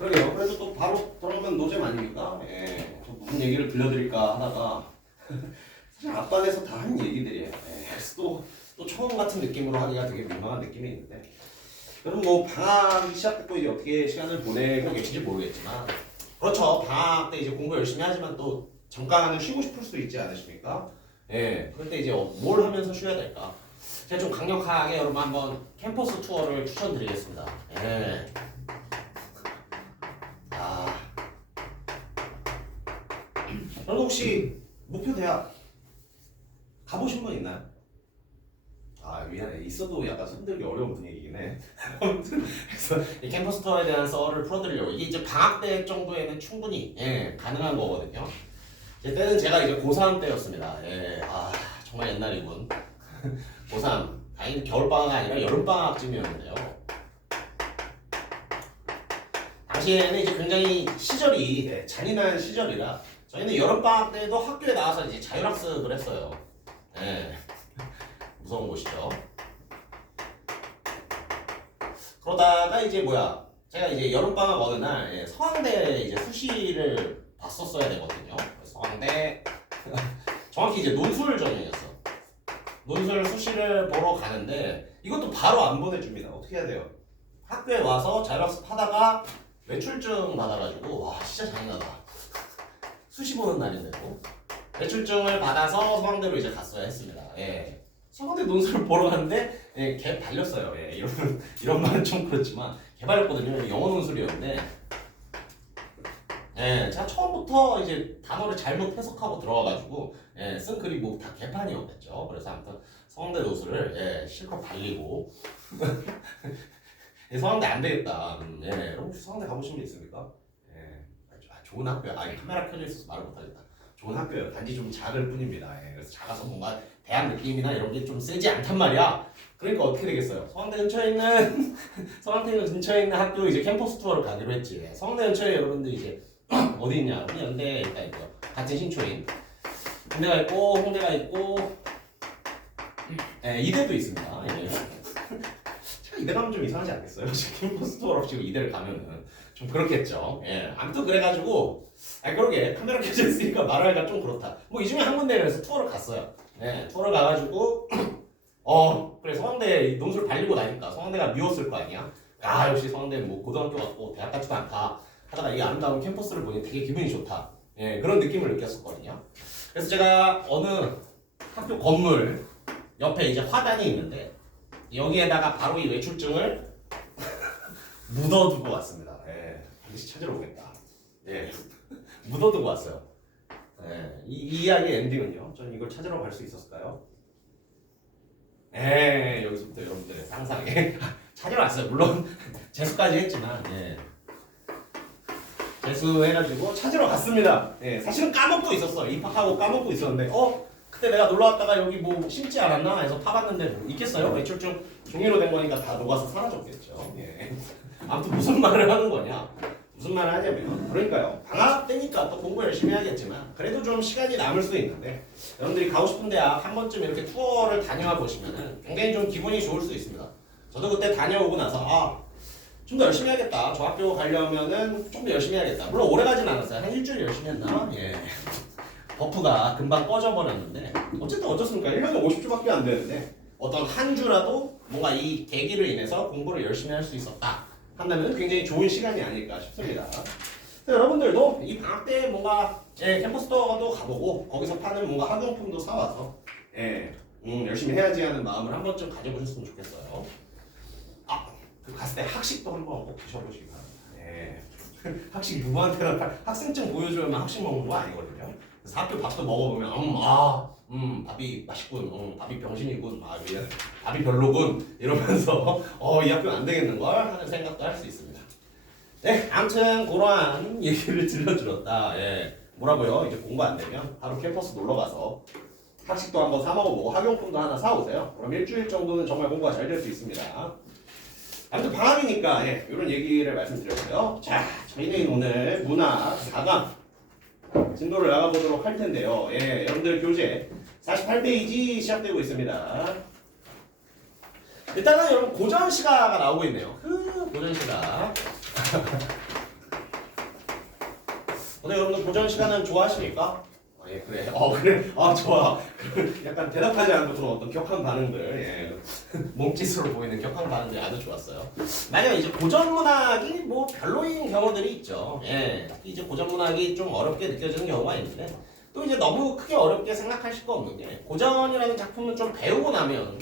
그러게요. 그래도 또 바로 들어가면 노잼 아닙니까? 예. 또 무슨 얘기를 들려드릴까 하다가 사실 앞반에서 다 한 얘기들이에요. 예. 그래서 또 처음 같은 느낌으로 하기가 되게 민망한 느낌이 있는데, 여러분 뭐 방학이 시작됐고 이제 어떻게 시간을 보내고 계신지 모르겠지만, 그렇죠. 방학 때 이제 공부 열심히 하지만 또 잠깐은 쉬고 싶을 수도 있지 않으십니까? 예. 그런데 이제 뭘 하면서 쉬어야 될까? 제가 좀 강력하게 여러분 한번 캠퍼스 투어를 추천드리겠습니다. 예. 여러분 혹시 목표 대학 가보신 분 있나요? 아 미안해, 있어도 약간 손들기 어려운 분위기긴 해. 아무튼 그래서 이 캠퍼스 투어에 대한 썰을 풀어드리려고. 이게 이제 방학 때 정도에는 충분히 가능한 거거든요. 제 때는 제가 이제 고3 때였습니다. 정말 옛날이군. 고3 다행히 겨울방학이 아니라 여름방학쯤이었는데요. 당시에는 이제 굉장히 시절이 잔인한 시절이라 저희는 여름방학 때도 학교에 나와서 이제 자율학습을 했어요. 무서운 곳이죠. 그러다가 이제 제가 이제 여름방학 어느 날 서강대 이제 수시를 봤었어야 되거든요. 서강대 정확히 이제 논술 전형이었어. 논술 수시를 보러 가는데 이것도 바로 안 보내줍니다. 어떻게 해야 돼요? 학교에 와서 자율학습 하다가 외출증 받아가지고 와 진짜 잔인하다. 수시 보는 날인데도 외출증을 받아서 서강대로 이제 갔어야 했습니다. 서강대 논술을 보러 갔는데 개 발렸어요. 이런 말은 좀 그렇지만 개 발렸거든요. 영어 논술이었는데 제가 처음부터 이제 단어를 잘못 해석하고 들어와가지고 쓴 글이 뭐 다 개판이었겠죠. 그래서 아무튼 서강대 논술을 실컷 발리고 서강대 안 되겠다. 여러분 혹시 서강대 가보신 분 있습니까? 좋은 학교야. 카메라 켜져 있어서 말을 못하겠다. 좋은 학교예요. 단지 좀 작을 뿐입니다. 그래서 작아서 뭔가 대학 느낌이나 이런 게 좀 세지 않단 말이야. 그러니까 어떻게 되겠어요? 서강대 근처에 있는 학교 이제 캠퍼스 투어를 가기로 했지. 서강대 근처에 여러분들 이제 어디 있냐? 우리 연대 있다 있고요. 같은 신촌인 연대가 있고 홍대가 있고 이대도 있습니다. 제가 이대 가면 좀 이상하지 않겠어요? 캠퍼스 투어로 지금 이대를 가면은 좀 그렇겠죠. 아무튼 그래가지고 그러게 카메라 켜져 있으니까 말하기가 좀 그렇다. 뭐 이 중에 한 군데 그래서 투어를 갔어요. 투어를 가가지고 그래 서강대 논술 발리고 나니까 서강대가 미웠을 거 아니야. 역시 서강대 뭐 고등학교 같고 대학 같지도 않다 하다가 이 아름다운 캠퍼스를 보니 되게 기분이 좋다. 그런 느낌을 느꼈었거든요. 그래서 제가 어느 학교 건물 옆에 이제 화단이 있는데 여기에다가 바로 이 외출증을 묻어두고 왔습니다. 반드시 찾으러 오겠다. 묻어두고 왔어요. 이 이야기의 엔딩은요. 저는 이걸 찾으러 갈 수 있었을까요? 여기서부터 여러분들의 상상에 찾으러 왔어요. 물론 재수까지 했지만 재수해가지고 찾으러 갔습니다. 사실은 까먹고 있었어. 입학하고 까먹고 있었는데 그때 내가 놀러 왔다가 여기 뭐 심지 않았나 해서 파봤는데 뭐 있겠어요? 외출증 종이로 된 거니까 다 녹아서 사라졌겠죠. 아무튼 무슨 말을 하는 거냐? 무슨 말을 하냐면 그러니까요. 방학 때니까 또 공부 열심히 해야겠지만 그래도 좀 시간이 남을 수 있는데 여러분들이 가고 싶은 대학 한 번쯤 이렇게 투어를 다녀와 보시면은 굉장히 좀 기분이 좋을 수 있습니다. 저도 그때 다녀오고 나서 좀 더 열심히 해야겠다. 저 학교 가려면은 좀 더 열심히 해야겠다. 물론 오래 가진 않았어요. 한 일주일 열심히 했나? 버프가 금방 꺼져버렸는데 어쨌든 어쩌습니까? 1년에 50주밖에 안 되는데 어떤 한 주라도 뭔가 이 계기를 인해서 공부를 열심히 할 수 있었다 한다면 굉장히 좋은 시간이 아닐까 싶습니다. 여러분들도 이 방학 때 뭔가 캠퍼스 투어도 가보고 거기서 파는 뭔가 학용품도 사와서 열심히 해야지 하는 마음을 한 번쯤 가져보셨으면 좋겠어요. 그 갔을 때 학식도 한번 꼭 드셔보시기 바랍니다. 학식 누구한테나 학생증 보여줘야만 학식 먹는 거 아니거든요. 그래서 학교 밥도 먹어보면 밥이 맛있군, 밥이 병신이군, 미안, 밥이 별로군 이러면서 이 학교는 안 되겠는걸 하는 생각도 할 수 있습니다. 아무튼 그러한 얘기를 들려드렸다. 뭐라고요? 이제 공부 안 되면 바로 캠퍼스 놀러가서 학식도 한번 사 먹어보고 학용품도 하나 사오세요. 그럼 일주일 정도는 정말 공부가 잘 될 수 있습니다. 아무튼 방학이니까 이런 얘기를 말씀드렸고요. 자, 저희는 오늘 문학 4강 진도를 나가보도록 할 텐데요. 여러분들 교재 48페이지 시작되고 있습니다. 일단은 여러분 고전시가가 나오고 있네요. 고전시가 근데 여러분들 고전 시간은 좋아하십니까? 예, 그래. 그래. 좋아. 약간 대답하지 않는 그런 어떤 격한 반응들, 예. 몸짓으로 보이는 격한 반응들이 아주 좋았어요. 만약 이제 고전 문학이 뭐 별로인 경우들이 있죠. 예. 특히 이제 고전 문학이 좀 어렵게 느껴지는 경우가 있는데, 또 이제 너무 크게 어렵게 생각하실 거 없는 게, 고전이라는 작품은 좀 배우고 나면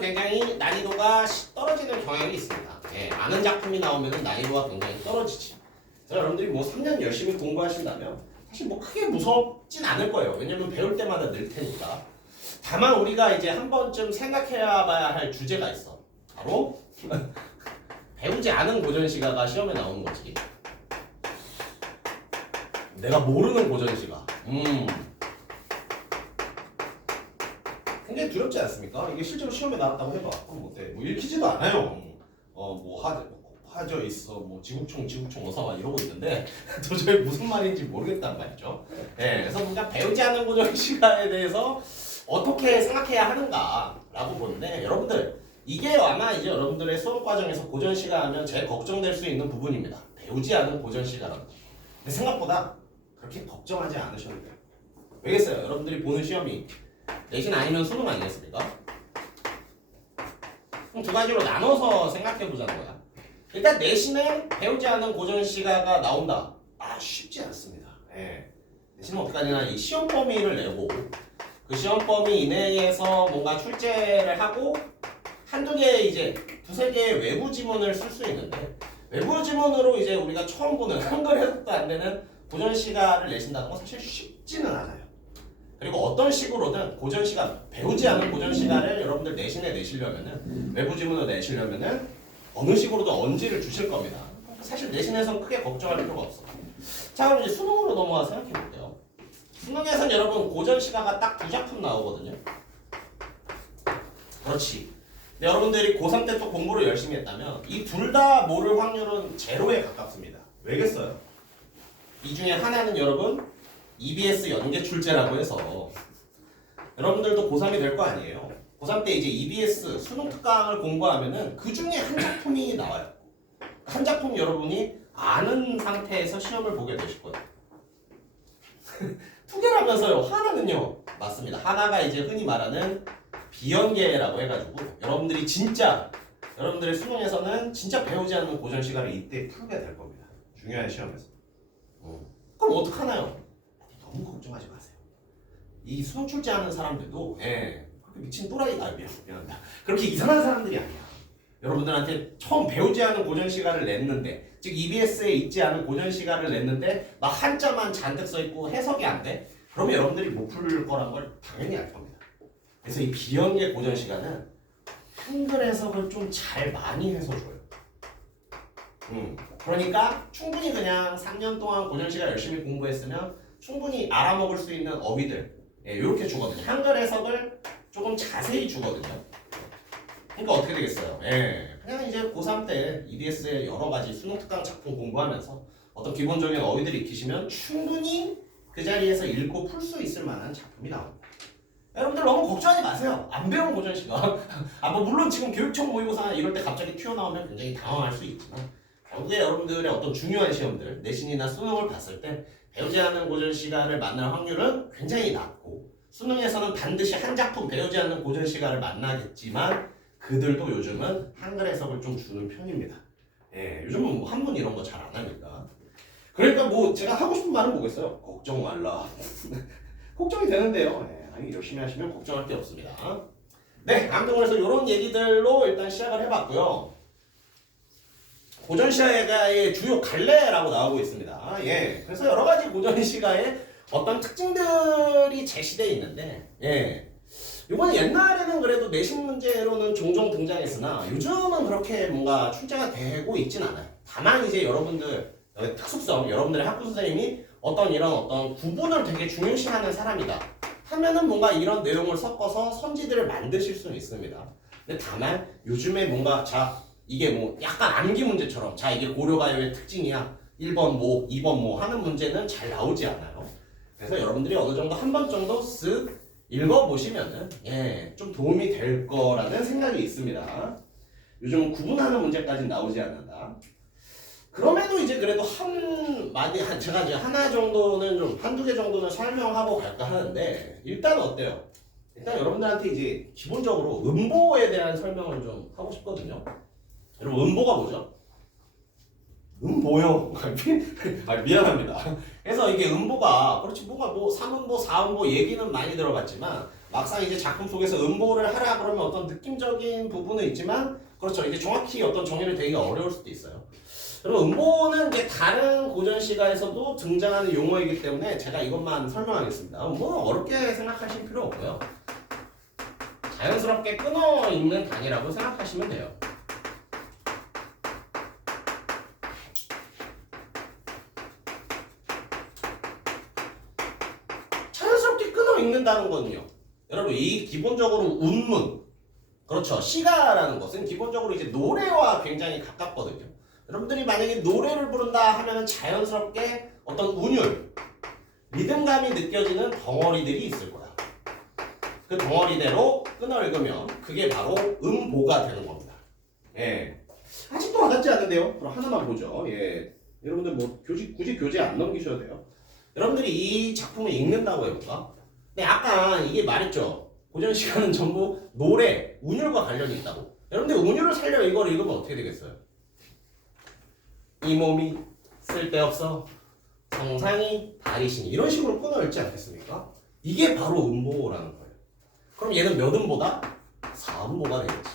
굉장히 난이도가 떨어지는 경향이 있습니다. 예. 아는 작품이 나오면 난이도가 굉장히 떨어지지. 그래서 여러분들이 뭐 3년 열심히 공부하신다면 사실 뭐 크게 무섭진 않을 거예요. 왜냐면 배울 때마다 늘 테니까. 다만 우리가 이제 한 번쯤 생각해야 봐야 할 주제가 있어. 바로 배우지 않은 고전시가가 시험에 나오는 거지. 내가 모르는 고전시가. 굉장히 두렵지 않습니까? 이게 실제로 시험에 나왔다고 해봐. 그럼 어때? 뭐 읽히지도 않아요. 뭐 하저 있어, 뭐 지국총 어서 와 이러고 있는데 도저히 무슨 말인지 모르겠단 말이죠. 네, 그래서 뭔가 배우지 않은 고전 시간에 대해서 어떻게 생각해야 하는가라고 보는데 여러분들 이게 아마 이제 여러분들의 수업 과정에서 고전 시간 하면 제일 걱정될 수 있는 부분입니다. 배우지 않은 고전 시간은. 근데 생각보다 그렇게 걱정하지 않으셔도 돼요. 왜겠어요? 여러분들이 보는 시험이 내신 아니면 수능 아니겠습니까? 그럼 두 가지로 나눠서 생각해 보자는 거야. 일단 내신에 배우지 않은 고전 시가가 나온다. 쉽지 않습니다. 예. 내신은 어떻게 하냐, 이 시험 범위를 내고 그 시험 범위 이내에서 뭔가 출제를 하고 한두 개 이제 두세 개의 외부 지문을 쓸 수 있는데 외부 지문으로 이제 우리가 처음 보는 한글 해석도 안 되는 고전 시가를 내신다는 건 사실 쉽지는 않아요. 그리고 어떤 식으로든 고전 시가 배우지 않은 고전 시가를 여러분들 내신에 내시려면은 외부 지문으로 내시려면은 어느 식으로든 언지를 주실 겁니다. 사실 내신에선 크게 걱정할 필요가 없어. 자, 그럼 이제 수능으로 넘어가 생각해 볼게요. 수능에선 여러분 고전 시가가 딱 2작품 나오거든요. 그렇지. 근데 여러분들이 고3 때 또 공부를 열심히 했다면 이 둘 다 모를 확률은 제로에 가깝습니다. 왜겠어요? 이 중에 하나는 여러분 EBS 연계 출제라고 해서 여러분들도 고3이 될 거 아니에요. 고3 때 이제 EBS 수능 특강을 공부하면은 그 중에 한 작품이 나와요. 한 작품 여러분이 아는 상태에서 시험을 보게 되실 거예요. 두 개라면서요. 하나는요. 맞습니다. 하나가 이제 흔히 말하는 비연계라고 해가지고 여러분들이 진짜 여러분들의 수능에서는 진짜 배우지 않는 고전 시간을 이때 풀게 될 겁니다. 중요한 시험에서. 그럼 어떡하나요? 너무 걱정하지 마세요. 이 수능 출제하는 사람들도 그렇게 미친 또라이가 미안합니다. 그렇게 이상한 사람들이 아니야. 여러분들한테 처음 배우지 않은 고전 시간을 냈는데, 즉 EBS에 있지 않은 고전 시간을 냈는데 막 한자만 잔뜩 써있고 해석이 안 돼? 그러면 여러분들이 못 풀 거란 걸 당연히 알 겁니다. 그래서 이 비연계 고전 시간은 한글 해석을 좀 잘 많이 해서 줘요. 그러니까 충분히 그냥 3년 동안 고전 시간 열심히 공부했으면 충분히 알아먹을 수 있는 어휘들 이렇게 주거든요. 한글 해석을 조금 자세히 주거든요. 그러니까 어떻게 되겠어요? 그냥 이제 고3 때 EBS의 여러 가지 수능 특강 작품 공부하면서 어떤 기본적인 어휘들을 익히시면 충분히 그 자리에서 읽고 풀 수 있을 만한 작품이 나옵니다. 여러분들 너무 걱정하지 마세요. 안 배운 고전 시간. 뭐 물론 지금 교육청 모의고사 이럴 때 갑자기 튀어나오면 굉장히 당황할 수 있지만 결국에 여러분들의 어떤 중요한 시험들, 내신이나 수능을 봤을 때 배우지 않는 고전 시간을 만날 확률은 굉장히 낮고 수능에서는 반드시 한 작품 배우지 않는 고전 시간을 만나겠지만 그들도 요즘은 한글 해석을 좀 주는 편입니다. 요즘은 뭐 한문 이런 거 잘 안 하니까. 그러니까 뭐 제가 하고 싶은 말은 뭐겠어요? 걱정 말라. 걱정이 되는데요. 아니, 열심히 하시면 걱정할 게 없습니다. 네, 아무튼 그래서 이런 얘기들로 일단 시작을 해봤고요. 고전 시가의 주요 갈래라고 나오고 있습니다. 그래서 여러 가지 고전 시가의 어떤 특징들이 제시되어 있는데, 이번 옛날에는 그래도 내신 문제로는 종종 등장했으나 요즘은 그렇게 뭔가 출제가 되고 있진 않아요. 다만 이제 여러분들 특수성, 여러분들의 학부 선생님이 이런 어떤 구분을 되게 중요시하는 사람이다 하면은 뭔가 이런 내용을 섞어서 선지들을 만드실 수는 있습니다. 근데 다만 요즘에 뭔가 이게 뭐 약간 암기 문제처럼 이게 고려가요의 특징이야 1번 뭐 2번 뭐 하는 문제는 잘 나오지 않아요. 그래서 여러분들이 어느 정도 한 번 정도 쓱 읽어보시면은 좀 도움이 될 거라는 생각이 있습니다. 요즘 구분하는 문제까지 나오지 않는다. 그럼에도 이제 그래도 제가 이제 하나 정도는 좀 한두 개 정도는 설명하고 갈까 하는데 일단 어때요? 일단 여러분들한테 이제 기본적으로 음보에 대한 설명을 좀 하고 싶거든요. 여러분 음보가 뭐죠? 음보요. 미안합니다. 그래서 이게 음보가 그렇지 뭔가 뭐 3음보, 4음보 얘기는 많이 들어봤지만 막상 이제 작품 속에서 음보를 하라 그러면 어떤 느낌적인 부분은 있지만 그렇죠. 이게 정확히 어떤 정의를 되기가 어려울 수도 있어요. 여러분 음보는 이제 다른 고전 시가에서도 등장하는 용어이기 때문에 제가 이것만 설명하겠습니다. 음보는 어렵게 생각하실 필요 없고요. 자연스럽게 끊어 있는 단위라고 생각하시면 돼요. 자연스럽게 끊어 읽는다는 거는요. 여러분 이 기본적으로 운문 그렇죠. 시가라는 것은 기본적으로 이제 노래와 굉장히 가깝거든요. 여러분들이 만약에 노래를 부른다 하면은 자연스럽게 어떤 운율, 리듬감이 느껴지는 덩어리들이 있을 거야. 그 덩어리대로 끊어 읽으면 그게 바로 음보가 되는 겁니다. 예. 아직도 와닿지 않는데요. 그럼 하나만 보죠. 예. 여러분들 뭐 굳이 교재 안 넘기셔도 돼요. 여러분들이 이 작품을 읽는다고 해볼까? 근데 아까 이게 말했죠. 고전 시간은 전부 노래, 운율과 관련이 있다고. 여러분들 운율을 살려 이걸 읽으면 어떻게 되겠어요? 이 몸이 쓸데없어 성상이 다리시니 이런 식으로 끊어 읽지 않겠습니까? 이게 바로 음보라는 거예요. 그럼 얘는 몇 음보다? 4음보가 되겠지.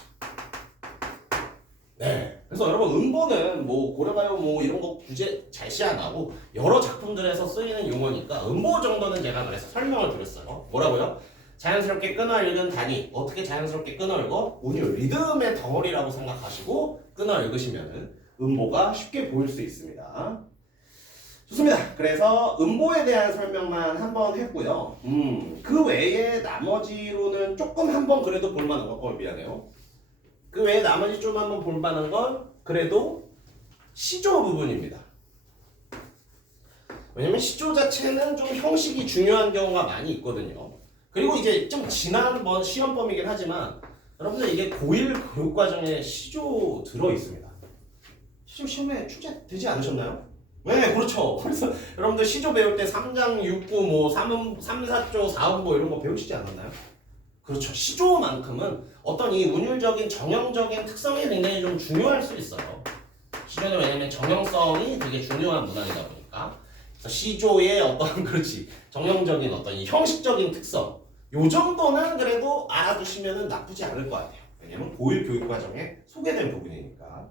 네. 그래서 여러분 음보는 뭐 고려가요 뭐 이런 거 굳이 잘시 안 하고 여러 작품들에서 쓰이는 용어니까 음보 정도는 제가 그래서 설명을 드렸어요. 뭐라고요? 자연스럽게 끊어 읽은 단위. 어떻게 자연스럽게 끊어 읽어? 운율, 리듬의 덩어리라고 생각하시고 끊어 읽으시면은 음보가 쉽게 보일 수 있습니다. 좋습니다. 그래서 음보에 대한 설명만 한번 했고요. 그 외에 나머지로는 조금 한번 그래도 볼만한 거. 미안해요. 그 외에 나머지 좀 한번 볼만한 건 그래도 시조 부분입니다. 왜냐면 시조 자체는 좀 형식이 중요한 경우가 많이 있거든요. 그리고 이제 좀 지난 시험범이긴 하지만 여러분들 이게 고1 교육과정에 시조 들어있습니다. 시조 시험에 출제되지 않으셨나요? 네, 그렇죠. 그래서 여러분들 시조 배울 때 3장 6구, 뭐 3, 4조, 4음보 이런 거 배우시지 않았나요? 그렇죠. 시조만큼은 어떤 이 운율적인 정형적인 특성이 굉장히 좀 중요할 수 있어요. 시조는 왜냐면 정형성이 되게 중요한 문항이다 보니까. 그래서 시조의 어떤 그렇지 정형적인 어떤 이 형식적인 특성 요 정도는 그래도 알아두시면 나쁘지 않을 것 같아요. 왜냐면 고1 교육과정에 소개된 부분이니까.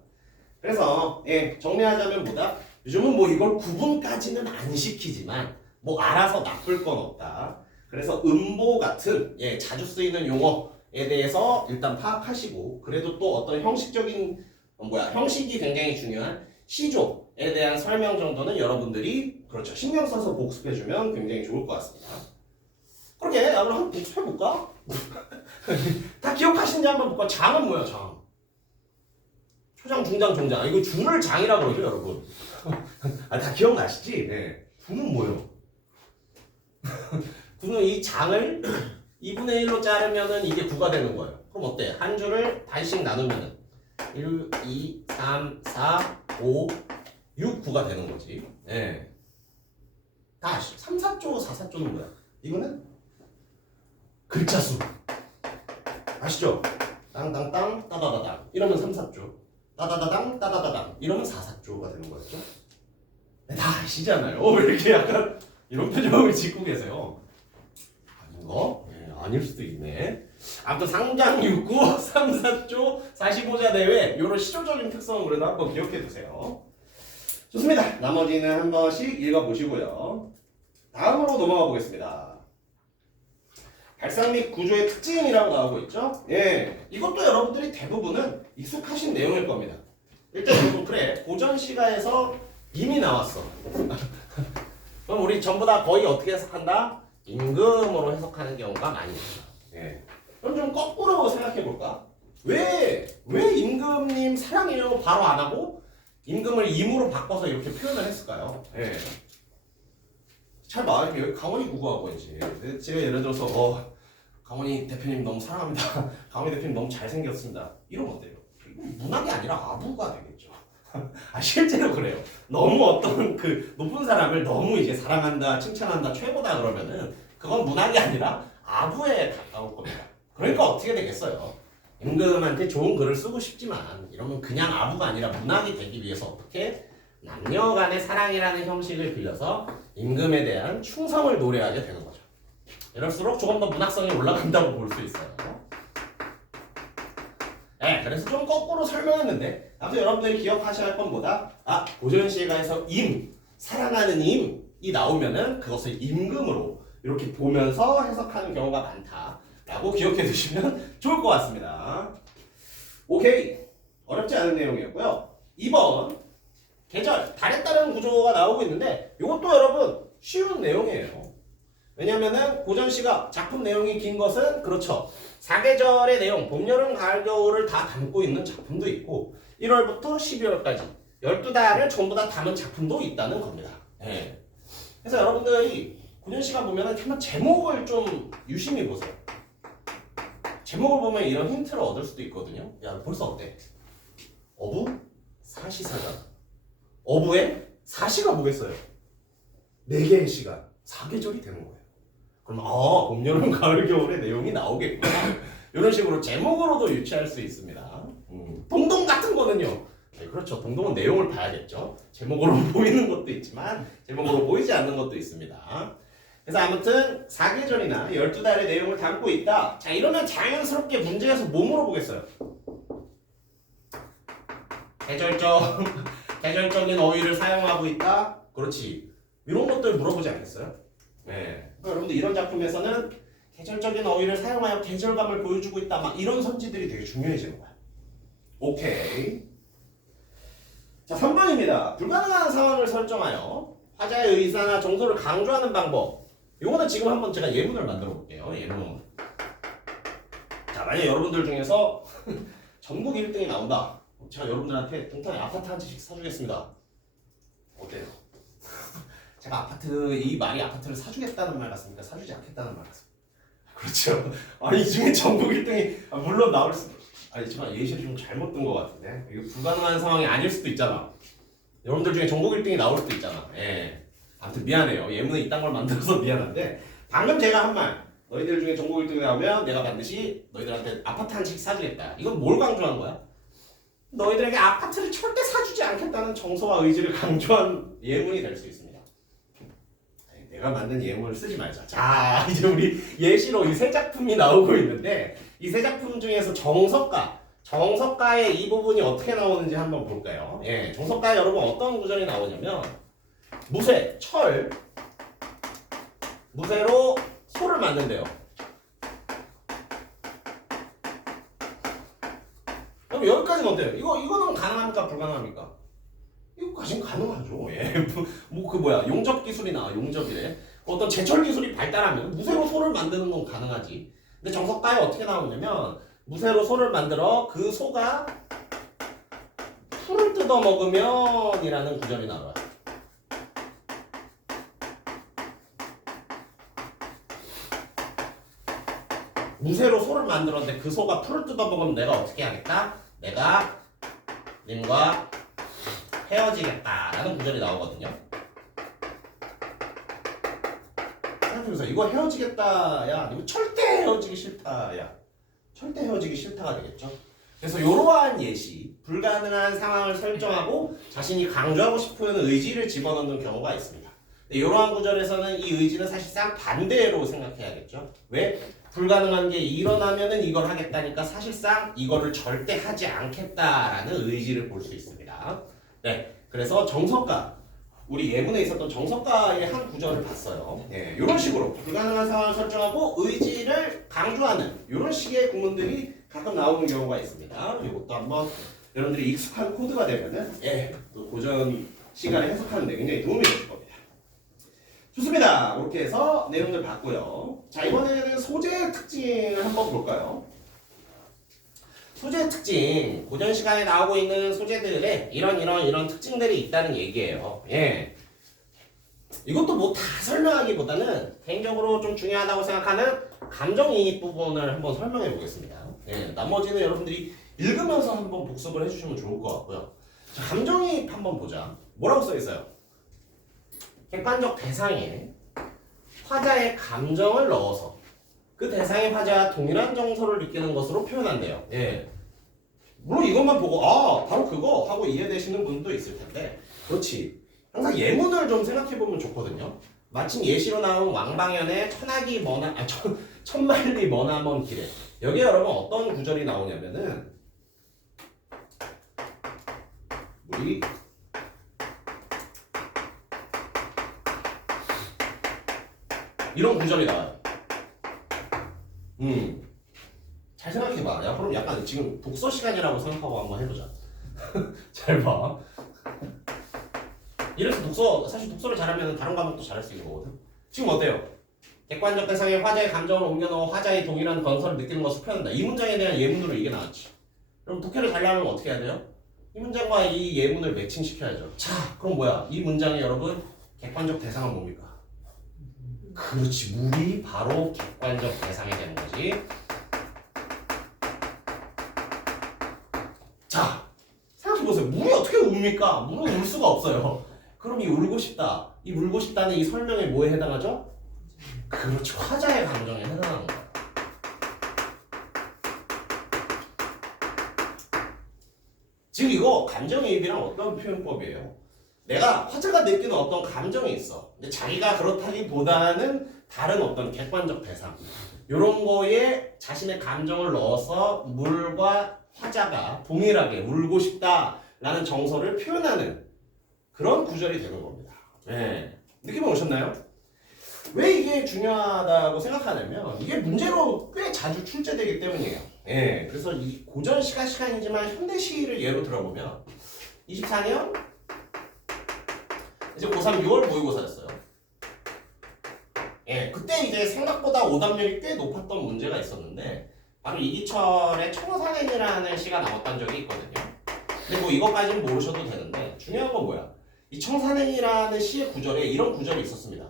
그래서 예, 정리하자면 뭐다? 요즘은 뭐 이걸 구분까지는 안 시키지만 뭐 알아서 나쁠 건 없다. 그래서 음보 같은 예, 자주 쓰이는 용어에 대해서 일단 파악하시고 그래도 또 어떤 형식적인 형식이 굉장히 중요한 시조에 대한 설명 정도는 여러분들이 그렇죠 신경 써서 복습해주면 굉장히 좋을 것 같습니다. 그러게 오늘 한번 복습해볼까? 다 기억하시는지 한번 볼까? 장은 뭐야 장? 초장, 중장, 종장. 이거 주를 장이라고 그러죠 여러분. 다 기억나시지? 네. 구는 뭐예요? 구는 이 장을 2분의 1로 자르면은 이게 9가 되는 거예요. 그럼 어때? 한 줄을 반씩 나누면은 1, 2, 3, 4, 5, 6, 9가 되는 거지. 네. 다 3, 4조, 4, 4조는 뭐야? 이거는 글자 수. 아시죠? 땅땅땅 따다다당 이러면 3, 4조. 따다다당 따다다당 이러면 4, 4조가 되는 거였죠? 네, 다 아시잖아요. 왜 이렇게 약간 이런 표정을 짓고 계세요? 아닌가? 네, 아닐 수도 있네. 아무튼 상장 6구, 3, 4조, 45자 대회 이런 시조적인 특성을 그래도 한번 기억해 두세요. 좋습니다. 나머지는 한 번씩 읽어보시고요. 다음으로 넘어가 보겠습니다. 발상 및 구조의 특징이라고 나오고 있죠? 예, 이것도 여러분들이 대부분은 익숙하신 내용일 겁니다. 일단 여러분 그래 고전 시가에서 이미 나왔어. 그럼 우리 전부 다 거의 어떻게 해석한다? 임금으로 해석하는 경우가 많이 있어요. 예. 그럼 좀 거꾸로 생각해 볼까? 왜 임금님 사랑해요 바로 안 하고 임금을 임으로 바꿔서 이렇게 표현을 했을까요? 예. 잘 봐. 여기 강원이 국어학원이지. 제가 예를 들어서 강원이 대표님 너무 사랑합니다. 강원이 대표님 너무 잘생겼습니다. 이러면 어때요? 이건 문학이 아니라 아부가 되겠죠. 실제로 그래요. 너무 어떤 그 높은 사람을 너무 이제 사랑한다, 칭찬한다, 최고다 그러면은 그건 문학이 아니라 아부에 가까울 겁니다. 그러니까 어떻게 되겠어요? 임금한테 좋은 글을 쓰고 싶지만 이러면 그냥 아부가 아니라 문학이 되기 위해서 어떻게 남녀 간의 사랑이라는 형식을 빌려서 임금에 대한 충성을 노래하게 되는 거죠. 이럴수록 조금 더 문학성이 올라간다고 볼 수 있어요. 네, 그래서 좀 거꾸로 설명했는데 아무튼 여러분들이 기억하셔야 할 건 뭐다? 고전시가에서 사랑하는 임이 나오면은 그것을 임금으로 이렇게 보면서 해석하는 경우가 많다라고 기억해 두시면 좋을 것 같습니다. 오케이, 어렵지 않은 내용이었고요. 2번 계절, 달에 따른 구조가 나오고 있는데 이것도 여러분 쉬운 내용이에요. 왜냐면은 고전시가 작품 내용이 긴 것은 그렇죠. 사계절의 내용, 봄, 여름, 가을, 겨울을 다 담고 있는 작품도 있고 1월부터 12월까지 12달을 전부 다 담은 작품도 있다는 겁니다. 네. 그래서 여러분들이 고전시가 보면은 한번 제목을 좀 유심히 보세요. 제목을 보면 이런 힌트를 얻을 수도 있거든요. 야, 벌써 어때? 어부? 사시사가. 어부의 사시가 뭐겠어요? 4개의 시간, 사계절이 되는 거예요. 그럼 봄, 여름, 가을, 겨울의 내용이 나오겠구나. 이런 식으로 제목으로도 유추할 수 있습니다. 동동 같은 거는요. 네, 그렇죠. 동동은 내용을 봐야겠죠. 제목으로 보이는 것도 있지만 제목으로 보이지 않는 것도 있습니다. 그래서 아무튼 사계절이나 12달의 내용을 담고 있다. 자, 이러면 자연스럽게 문제에서 뭐 물어보겠어요? 계절적인 어휘를 사용하고 있다. 그렇지. 이런 것들 물어보지 않겠어요? 네. 그러니까 여러분들 이런 작품에서는 계절적인 어휘를 사용하여 계절감을 보여주고 있다. 막 이런 선지들이 되게 중요해지는 거야. 오케이. 자, 3번입니다. 불가능한 상황을 설정하여 화자의 의사나 정서를 강조하는 방법. 요거는 지금 한번 제가 예문을 만들어 볼게요. 예문. 자, 만약 여러분들 중에서 전국 1등이 나온다. 제가 여러분들한테 동탄에 아파트 한 채씩 사주겠습니다. 어때요? 제가 이 말이 아파트를 사주겠다는 말 같습니까? 사주지 않겠다는 말 같습니까? 그렇죠. 이 중에 전국 1등이 물론 나올 수도. 아니지만 예시를 좀 잘못 든 것 같은데 이거 불가능한 상황이 아닐 수도 있잖아. 여러분들 중에 전국 1등이 나올 수도 있잖아. 예. 아무튼 미안해요. 예문에 이딴 걸 만들어서 미안한데 방금 제가 한 말 너희들 중에 전국 1등이 나오면 내가 반드시 너희들한테 아파트 한 채씩 사주겠다. 이건 뭘 강조한 거야? 너희들에게 아파트를 절대 사주지 않겠다는 정서와 의지를 강조한 예문이 될 수 있습니다. 내가 만든 예문을 쓰지 말자. 자, 이제 우리 예시로 이 세 작품이 나오고 있는데 이 세 작품 중에서 정석가의 이 부분이 어떻게 나오는지 한번 볼까요? 예, 정석가에 여러분 어떤 구절이 나오냐면 무쇠로 소를 만든대요. 그럼 여기까지는 어때요? 이거는 가능합니까? 불가능합니까? 이거까지는 가능하죠. 예. 용접 기술이 나와. 용접이래. 어떤 제철 기술이 발달하면 무쇠로 소를 만드는 건 가능하지. 근데 정석가에 어떻게 나오냐면 무쇠로 소를 만들어 그 소가 풀을 뜯어 먹으면 이라는 구절이 나와요. 무쇠로 소를 만들었는데 그 소가 풀을 뜯어 먹으면 내가 어떻게 하겠다? 내가 님과 헤어지겠다라는 구절이 나오거든요. 생각해보세요. 이거 헤어지겠다야 아니면 절대 헤어지기 싫다야. 절대 헤어지기 싫다가 되겠죠. 그래서 이러한 예시, 불가능한 상황을 설정하고 자신이 강조하고 싶은 의지를 집어넣는 경우가 있습니다. 이러한 구절에서는 이 의지는 사실상 반대로 생각해야겠죠. 왜? 불가능한 게 일어나면은 이걸 하겠다니까 사실상 이거를 절대 하지 않겠다라는 의지를 볼 수 있습니다. 네, 그래서 정석가, 우리 예문에 있었던 정석가의 한 구절을 봤어요. 네, 이런 식으로 불가능한 상황을 설정하고 의지를 강조하는 이런 식의 구문들이 가끔 나오는 경우가 있습니다. 이것도 한번 여러분들이 익숙한 코드가 되면은 또 고전 시간에 해석하는 데 굉장히 도움이 될 겁니다. 좋습니다. 이렇게 해서 내용들 봤고요. 자, 이번에는 소재의 특징을 한번 볼까요? 소재의 특징, 고전 시간에 나오고 있는 소재들에 이런 특징들이 있다는 얘기예요. 예. 이것도 뭐 다 설명하기보다는 개인적으로 좀 중요하다고 생각하는 감정이입 부분을 한번 설명해 보겠습니다. 예. 나머지는 여러분들이 읽으면서 한번 복습을 해주시면 좋을 것 같고요. 자, 감정이입 한번 보자. 뭐라고 써 있어요? 객관적 대상에 화자의 감정을 넣어서 그 대상의 화자와 동일한 정서를 느끼는 것으로 표현한대요. 예. 물론 이것만 보고 바로 그거 하고 이해되시는 분도 있을 텐데 그렇지. 항상 예문을 좀 생각해보면 좋거든요. 마침 예시로 나온 왕방연의 천만리 머나먼 길에 여기에 여러분 어떤 구절이 나오냐면은 우리 이런 구절이 나와요. 잘 생각해봐. 야, 그럼 약간 지금 독서 시간이라고 생각하고 한번 해보자. 잘 봐. 이래서 사실 독서를 잘하면 다른 과목도 잘할 수 있는 거거든. 지금 어때요? 객관적 대상에 화자의 감정을 옮겨넣어 화자의 동일한 건설을 느끼는 것을 표현한다. 이 문장에 대한 예문으로 이게 나왔지. 그럼 독해를 잘하려면 어떻게 해야 돼요? 이 문장과 이 예문을 매칭시켜야죠. 자, 그럼 뭐야? 이 문장에 여러분 객관적 대상은 뭡니까? 그렇지, 물이 바로 객관적 대상이 되는 거지. 자, 생각해보세요. 물이 어떻게 웁니까? 물은 울 수가 없어요. 그럼 이 울고 싶다, 이 울고 싶다는 이 설명에 뭐에 해당하죠? 그렇죠, 화자의 감정에 해당하는 거야. 지금 이거 감정이입이랑 어떤 표현법이에요? 내가 화자가 느끼는 어떤 감정이 있어. 근데 자기가 그렇다기보다는 다른 어떤 객관적 대상 이런 거에 자신의 감정을 넣어서 물과 화자가 동일하게 울고 싶다라는 정서를 표현하는 그런 구절이 되는 겁니다. 네. 느낌 오셨나요? 왜 이게 중요하다고 생각하냐면 이게 문제로 꽤 자주 출제되기 때문이에요. 네. 그래서 이 고전 시간이지만 현대 시를 예로 들어보면 24년 이제 고3 6월 모의고사였어요. 예, 그때 이제 생각보다 오답률이 꽤 높았던 문제가 있었는데 바로 이기철의 청산행이라는 시가 나왔던 적이 있거든요. 근데 뭐 이것까지는 모르셔도 되는데 중요한 건 뭐야? 이 청산행이라는 시의 구절에 이런 구절이 있었습니다.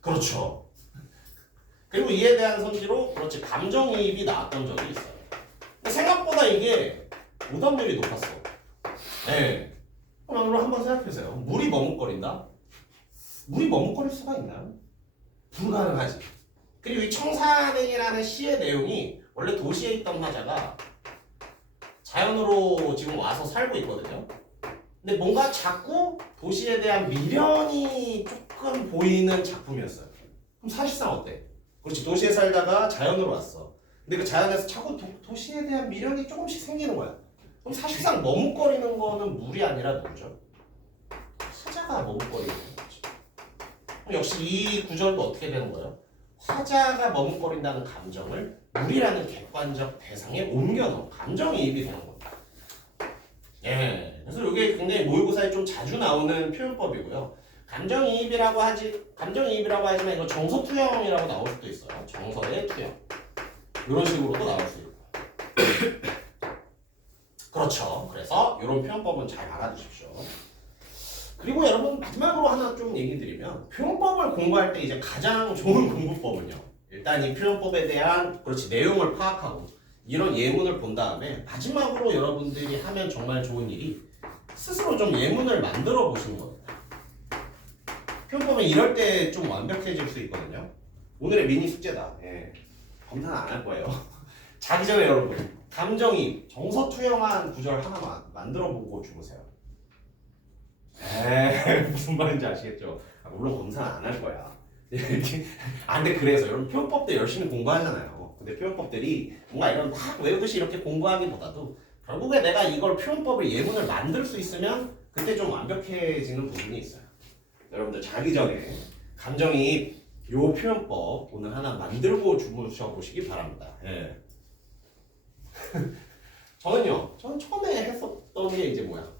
그렇죠. 그리고 이에 대한 선지로 그렇지 감정이입이 나왔던 적이 있어요. 근데 생각보다 이게 오답률이 높았어. 네. 그럼 한번 생각해보세요. 물이 머뭇거린다? 물이 머뭇거릴 수가 있나요? 불가능하지. 그리고 이 청산행이라는 시의 내용이 원래 도시에 있던 화자가 자연으로 지금 와서 살고 있거든요. 근데 뭔가 자꾸 도시에 대한 미련이 조금 보이는 작품이었어요. 그럼 사실상 어때? 그렇지, 도시에 살다가 자연으로 왔어. 근데 그 자연에서 자꾸 도시에 대한 미련이 조금씩 생기는 거야. 그럼 사실상 머뭇거리는 거는 물이 아니라 누구죠? 화자가 머뭇거리는 거지. 그럼 역시 이 구절도 어떻게 되는 거예요? 화자가 머뭇거린다는 감정을 물이라는 객관적 대상에 옮겨놓은 감정이입이 되는 겁니다. 예, 그래서 이게 굉장히 모의고사에 좀 자주 나오는 표현법이고요. 감정이입이라고 하지만 이거 정서투영이라고 나올 수도 있어요. 정서의 투영. 이런 식으로도 나올 수 있고. 그렇죠. 그래서 이런 표현법은 잘 알아두십시오. 그리고 여러분 마지막으로 하나 좀 얘기 드리면 표현법을 공부할 때 이제 가장 좋은 공부법은요. 일단 이 표현법에 대한 내용을 파악하고 이런 예문을 본 다음에 마지막으로 여러분들이 하면 정말 좋은 일이 스스로 좀 예문을 만들어 보시는 겁니다. 표현법은 이럴 때 좀 완벽해질 수 있거든요. 오늘의 미니 숙제다. 예. 검사는 안 할 거예요. 자기 전에 여러분 감정이 정서투영한 구절 하나만 만들어 보고 주무세요. 무슨 말인지 아시겠죠? 물론 검사는 안 할 거야. 근데 그래서 여러분 표현법도 열심히 공부하잖아요. 근데 표현법들이 뭔가 이런 막 외우듯이 이렇게 공부하기보다도 결국에 내가 이걸 표현법을 예문을 만들 수 있으면 그때 좀 완벽해지는 부분이 있어요. 여러분들 자기 전에 감정이입 요 표현법 오늘 하나 만들고 주무셔 보시기 바랍니다. 예. 저는 처음에 했었던 게 이제 뭐야?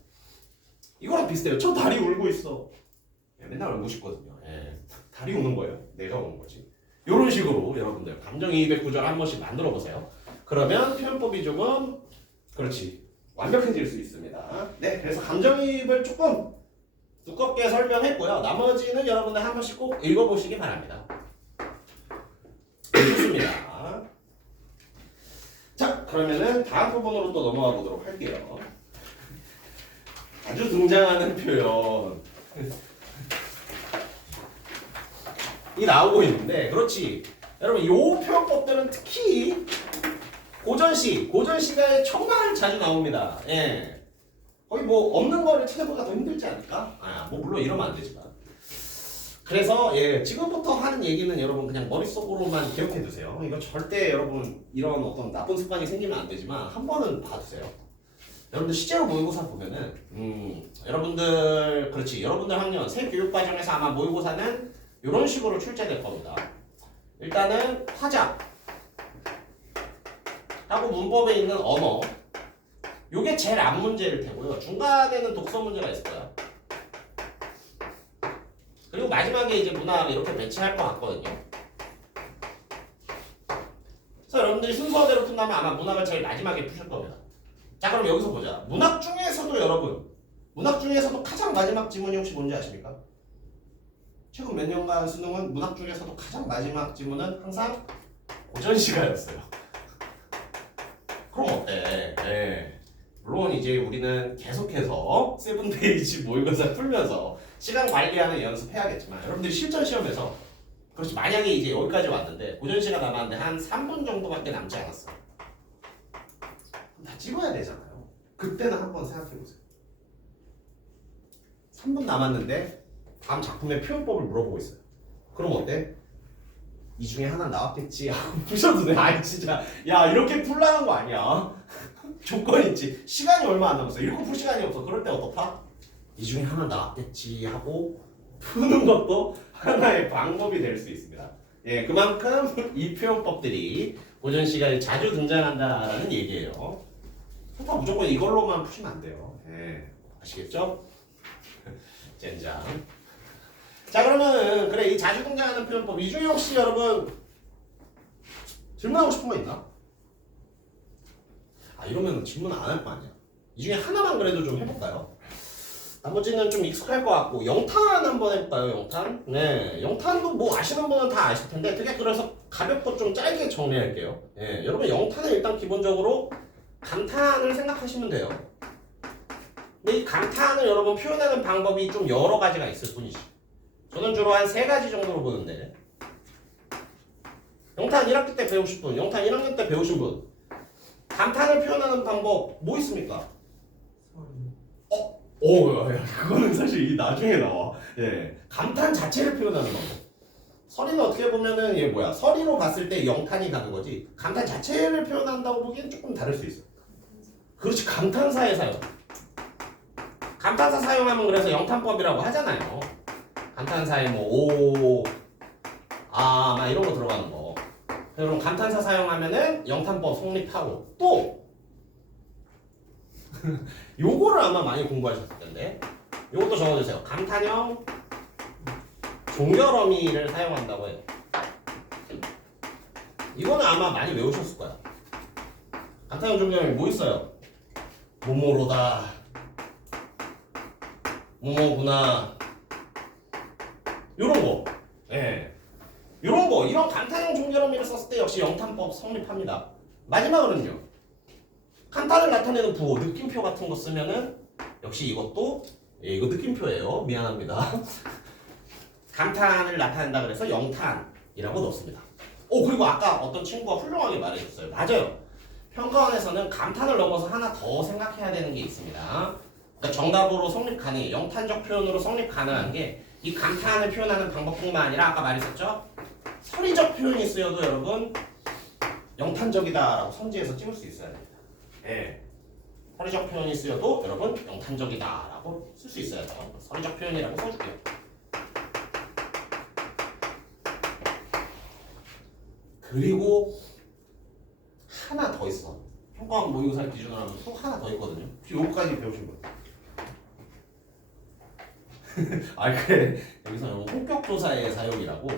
이거랑 비슷해요. 저 다리 울고 있어. 맨날 울고 싶거든요. 예. 다리 우는 거예요. 내가 우는 거지. 이런 식으로 여러분들 감정이입의 구절 한 번씩 만들어 보세요. 그러면 표현법이 조금 그렇지 완벽해질 수 있습니다. 네, 그래서 감정이입을 조금 두껍게 설명했고요. 나머지는 여러분들 한 번씩 꼭 읽어보시기 바랍니다. 좋습니다. 자, 그러면은 다음 부분으로 또 넘어가 보도록 할게요. 자주 등장하는 표현 이 나오고 있는데, 그렇지. 여러분, 이 표현법들은 특히 고전시가에 정말 자주 나옵니다. 예. 거의 뭐 없는 거를 찾아보기가 더 힘들지 않을까? 뭐 물론 이러면 안 되지만. 그래서 지금부터 하는 얘기는 여러분 그냥 머릿속으로만 기억해 두세요. 이거 절대 여러분 이런 어떤 나쁜 습관이 생기면 안 되지만 한 번은 봐두세요. 여러분들 실제로 모의고사 보면은 여러분들 그렇지, 여러분들 학년 새 교육과정에서 아마 모의고사는 이런 식으로 출제될 겁니다. 일단은 화자 하고 문법에 있는 언어, 요게 제일 앞 문제일 테고요. 중간에는 독서 문제가 있을 거예요. 그리고 마지막에 이제 문학 이렇게 배치할 것 같거든요. 그래서 여러분들이 순서대로 푼다면 아마 문학을 제일 마지막에 푸실 겁니다. 자, 그럼 여기서 보자. 문학 중에서도 여러분, 문학 중에서도 가장 마지막 지문이 혹시 뭔지 아십니까? 최근 몇 년간 수능은 문학 중에서도 가장 마지막 지문은 항상 고전시가였어요. 그럼 어때? 네. 물론 이제 우리는 계속해서 세븐데이즈 모의고사 풀면서 시간 관리하는 연습해야겠지만, 여러분들이 실전 시험에서 그렇지, 만약에 이제 여기까지 왔는데 고전시가 남았는데 한 3분 정도밖에 남지 않았어. 다 찍어야 되잖아요. 그때는 한번 생각해보세요. 3분 남았는데 다음 작품의 표현법을 물어보고 있어요. 그럼 어때? 이 중에 하나 나왔겠지 하고 푸셔도 돼. 아니 진짜 야, 이렇게 풀라는 거 아니야. 조건이 있지. 시간이 얼마 안 남았어. 읽고 풀 시간이 없어. 그럴 때 어떡하? 이 중에 하나 나왔겠지 하고 푸는 것도 하나의 방법이 될 수 있습니다. 예, 그만큼 이 표현법들이 고전 시간에 자주 등장한다라는 얘기예요. 다 무조건 이걸로만 푸시면 안 돼요. 예, 아시겠죠? 젠장. 자, 그러면 그래, 이 자주 등장하는 표현법 이 중에 혹시 여러분 질문하고 싶은 거 있나? 이러면 질문 안 할 거 아니야. 이 중에 하나만 그래도 좀 해볼까요? 나머지는 좀 익숙할 것 같고, 영탄 한번 해볼까요? 영탄? 네, 영탄도 뭐 아시는 분은 다 아실 텐데 되게 그래서 가볍고 좀 짧게 정리할게요. 예, 여러분 영탄은 일단 기본적으로 감탄을 생각하시면 돼요. 근데 이 감탄을 여러분 표현하는 방법이 좀 여러 가지가 있을 뿐이지. 저는 주로 한 3가지 정도로 보는데, 영탄 1학기 때 배우신 분, 영탄 1학년 때 배우신 분, 감탄을 표현하는 방법 뭐 있습니까? 야, 그거는 사실 나중에 나와. 예, 감탄 자체를 표현하는 방법. 서리는 어떻게 보면은 서리로 봤을 때 영탄이 가는 거지, 감탄 자체를 표현한다고 보기엔 조금 다를 수 있어. 그렇지, 감탄사의 사용. 감탄사 사용하면 그래서 영탄법이라고 하잖아요. 감탄사에 막 이런 거 들어가는 거. 그럼 감탄사 사용하면은 영탄법 성립하고, 또 요거를 아마 많이 공부하셨을 텐데, 요것도 적어주세요. 감탄형 종결어미를 사용한다고 해요. 이거는 아마 많이 외우셨을 거야. 감탄형 종결어미 뭐 있어요? 뭐뭐로다, 뭐뭐구나, 요런 거. 예. 요런 거, 이런 감탄형 종결어미를 썼을 때 역시 영탄법 성립합니다. 마지막으로는요, 감탄을 나타내는 부호, 느낌표 같은 거 쓰면은 역시 이것도, 이거 느낌표예요. 미안합니다. 감탄을 나타낸다 그래서 영탄이라고 넣습니다. 그리고 아까 어떤 친구가 훌륭하게 말해줬어요. 맞아요. 평가원에서는 감탄을 넘어서 하나 더 생각해야 되는 게 있습니다. 그러니까 정답으로 성립 가능해. 영탄적 표현으로 성립 가능한 게 이 감탄을 표현하는 방법뿐만 아니라 아까 말했었죠? 서리적 표현이 쓰여도 여러분 영탄적이다라고 선지해서 찍을 수 있어야 됩니다. 예. 서리적 표현이 쓰여도 여러분 영탄적이다라고 쓸 수 있어야 돼요. 서리적 표현이라고 써줄게요. 그리고 하나 더 있어. 평가원 모의고사를 기준으로 하면 또 하나 더 있거든요. 혹시 요거까지 배우신 분? 그래. 여기서 호격조사의 사용이라고.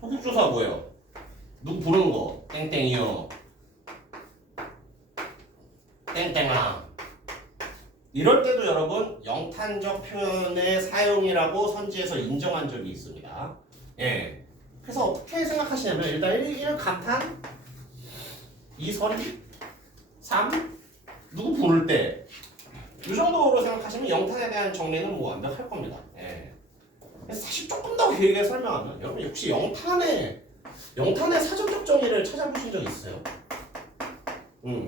호격조사 뭐예요? 누구 부르는 거. 땡땡이요. 땡땡아. 이럴 때도 여러분 영탄적 표현의 사용이라고 선지에서 인정한 적이 있습니다. 예. 그래서 어떻게 생각하시냐면 일단 1 감탄, 2 서리, 3 누구 부를 때 이 정도로 생각하시면 영탄에 대한 정리는 뭐 완벽할 겁니다. 예. 사실 조금 더 길게 설명하면 여러분 혹시 영탄의 사전적 정의를 찾아보신 적 있어요?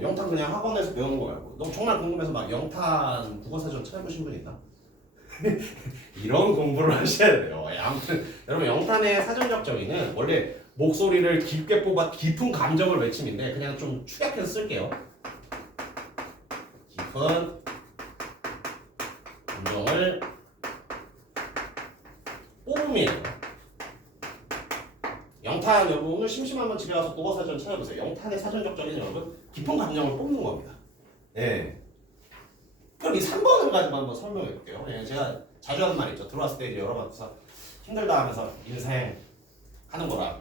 영탄 그냥 학원에서 배우는 거 말고 너무 정말 궁금해서 막 영탄 국어사전 찾아보신 분 있나? 이런 공부를 하셔야 돼요. 예, 아무튼 여러분 영탄의 사전적 정의는 원래 목소리를 깊게 뽑아 깊은 감정을 외침인데 그냥 좀 축약해서 쓸게요. 깊은 감정을 뽑음이에요. 영탄 여러분 오늘 심심하면 집에 가서 국어사전 찾아보세요. 영탄의 사전적 정의는 여러분 깊은 감정을 뽑는 겁니다. 예. 그럼 이 3번을 가지고 한번 설명해 볼게요. 예, 제가 자주 하는 말 있죠. 들어왔을 때 이제 여러 번 힘들다 하면서 인생 하는 거라.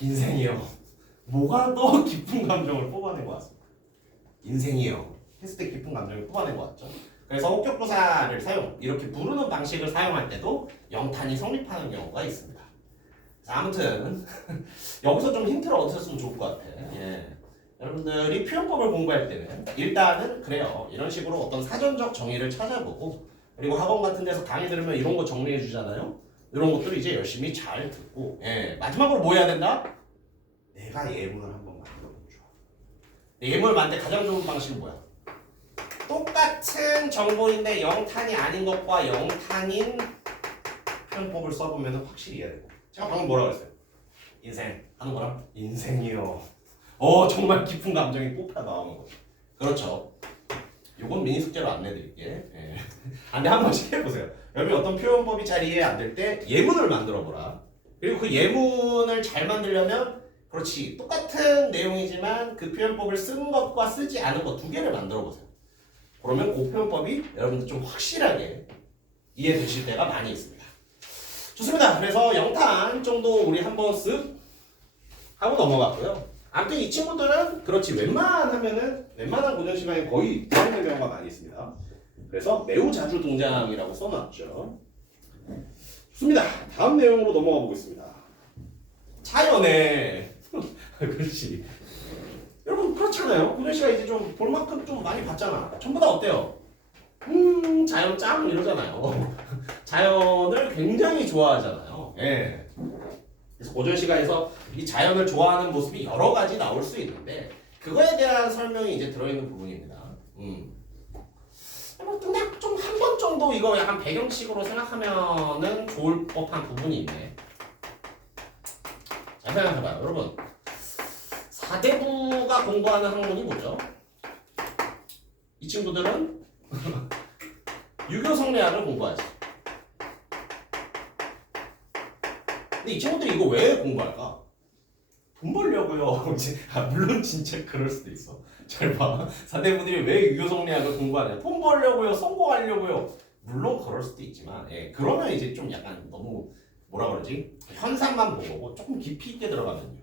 인생이요. 뭐가 더 깊은 감정을 뽑아낸 것 같습니다. 인생이요. 했을 때 깊은 감정을 뽑아낸 것 같죠. 그래서 혹격부사를 이렇게 부르는 방식을 사용할 때도 영탄이 성립하는 경우가 있습니다. 자, 아무튼 여기서 좀 힌트를 얻으셨으면 좋을 것 같아. 예. 여러분들이 표현법을 공부할 때는 일단은 그래요. 이런 식으로 어떤 사전적 정의를 찾아보고 그리고 학원 같은 데서 강의 들으면 이런 거 정리해 주잖아요. 이런 것들 이제 열심히 잘 듣고 예. 마지막으로 뭐 해야 된다? 내가 예문을 한번 만들어보면 좋아. 예문을 만들 때 가장 좋은 방식은 뭐야? 똑같은 정보인데 영탄이 아닌 것과 영탄인 표현법을 써보면 확실히 이해되고 제가 방금 뭐라고 했어요? 인생 하는 거랑 인생이요. 정말 깊은 감정이 뽑혀 나오는 거죠. 그렇죠. 요건 미니 숙제로 안 내드릴게. 예. 근데 한 번씩 해보세요. 여러분 어떤 표현법이 잘 이해 안 될 때 예문을 만들어 보라. 그리고 그 예문을 잘 만들려면 그렇지 똑같은 내용이지만 그 표현법을 쓴 것과 쓰지 않은 것 두 개를 만들어 보세요. 그러면 그 표현법이 여러분들 좀 확실하게 이해되실 때가 많이 있습니다. 좋습니다. 그래서 영탄 정도 우리 한번 쓱 하고 넘어갔고요. 아무튼 이 친구들은 그렇지 웬만한 고전 시간에 거의 들어있는 경우가 많이 있습니다. 그래서 매우 자주 등장이라고 써놨죠. 좋습니다. 다음 내용으로 넘어가 보겠습니다. 자연의 그렇지. 여러분 그렇잖아요. 고전 시간 이제 좀 볼 만큼 좀 많이 봤잖아. 전부 다 어때요? 자연 짱 이러잖아요. 자연을 굉장히 좋아하잖아요. 예. 그래서 고전 시간에서 이 자연을 좋아하는 모습이 여러 가지 나올 수 있는데 그거에 대한 설명이 이제 들어있는 부분입니다. 그냥 좀 한 번 정도 이거 약간 배경식으로 생각하면은 좋을 법한 부분이 있네. 잘 생각해봐요, 여러분. 사대부가 공부하는 학문이 뭐죠? 이 친구들은 유교 성리학을 공부하지. 근데 이 친구들이 이거 왜 공부할까? 돈 벌려고요. 물론 진짜 그럴 수도 있어. 잘 봐. 사대부들이 왜 유교 성리학을 공부하냐? 돈 벌려고요. 성공하려고요. 물론 그럴 수도 있지만, 예, 그러면 이제 좀 약간 너무 뭐라 그러지? 현상만 보고 조금 깊이 있게 들어가면요.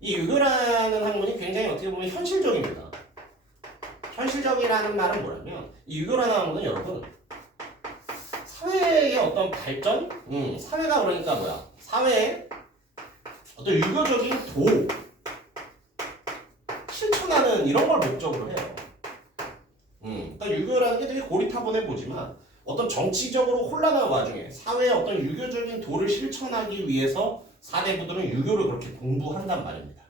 이 유교라는 학문이 굉장히 어떻게 보면 현실적입니다. 현실적이라는 말은 뭐냐면 이 유교라는 학문은 여러분 사회의 어떤 발전? 사회가 그러니까 뭐야? 사회의 어떤 유교적인 도 실천하는 이런 걸 목적으로 해요. 그러니까 유교라는 게 되게 고리타분해 보지만 어떤 정치적으로 혼란한 와중에 사회의 어떤 유교적인 도를 실천하기 위해서 사대부들은 유교를 그렇게 공부한단 말입니다.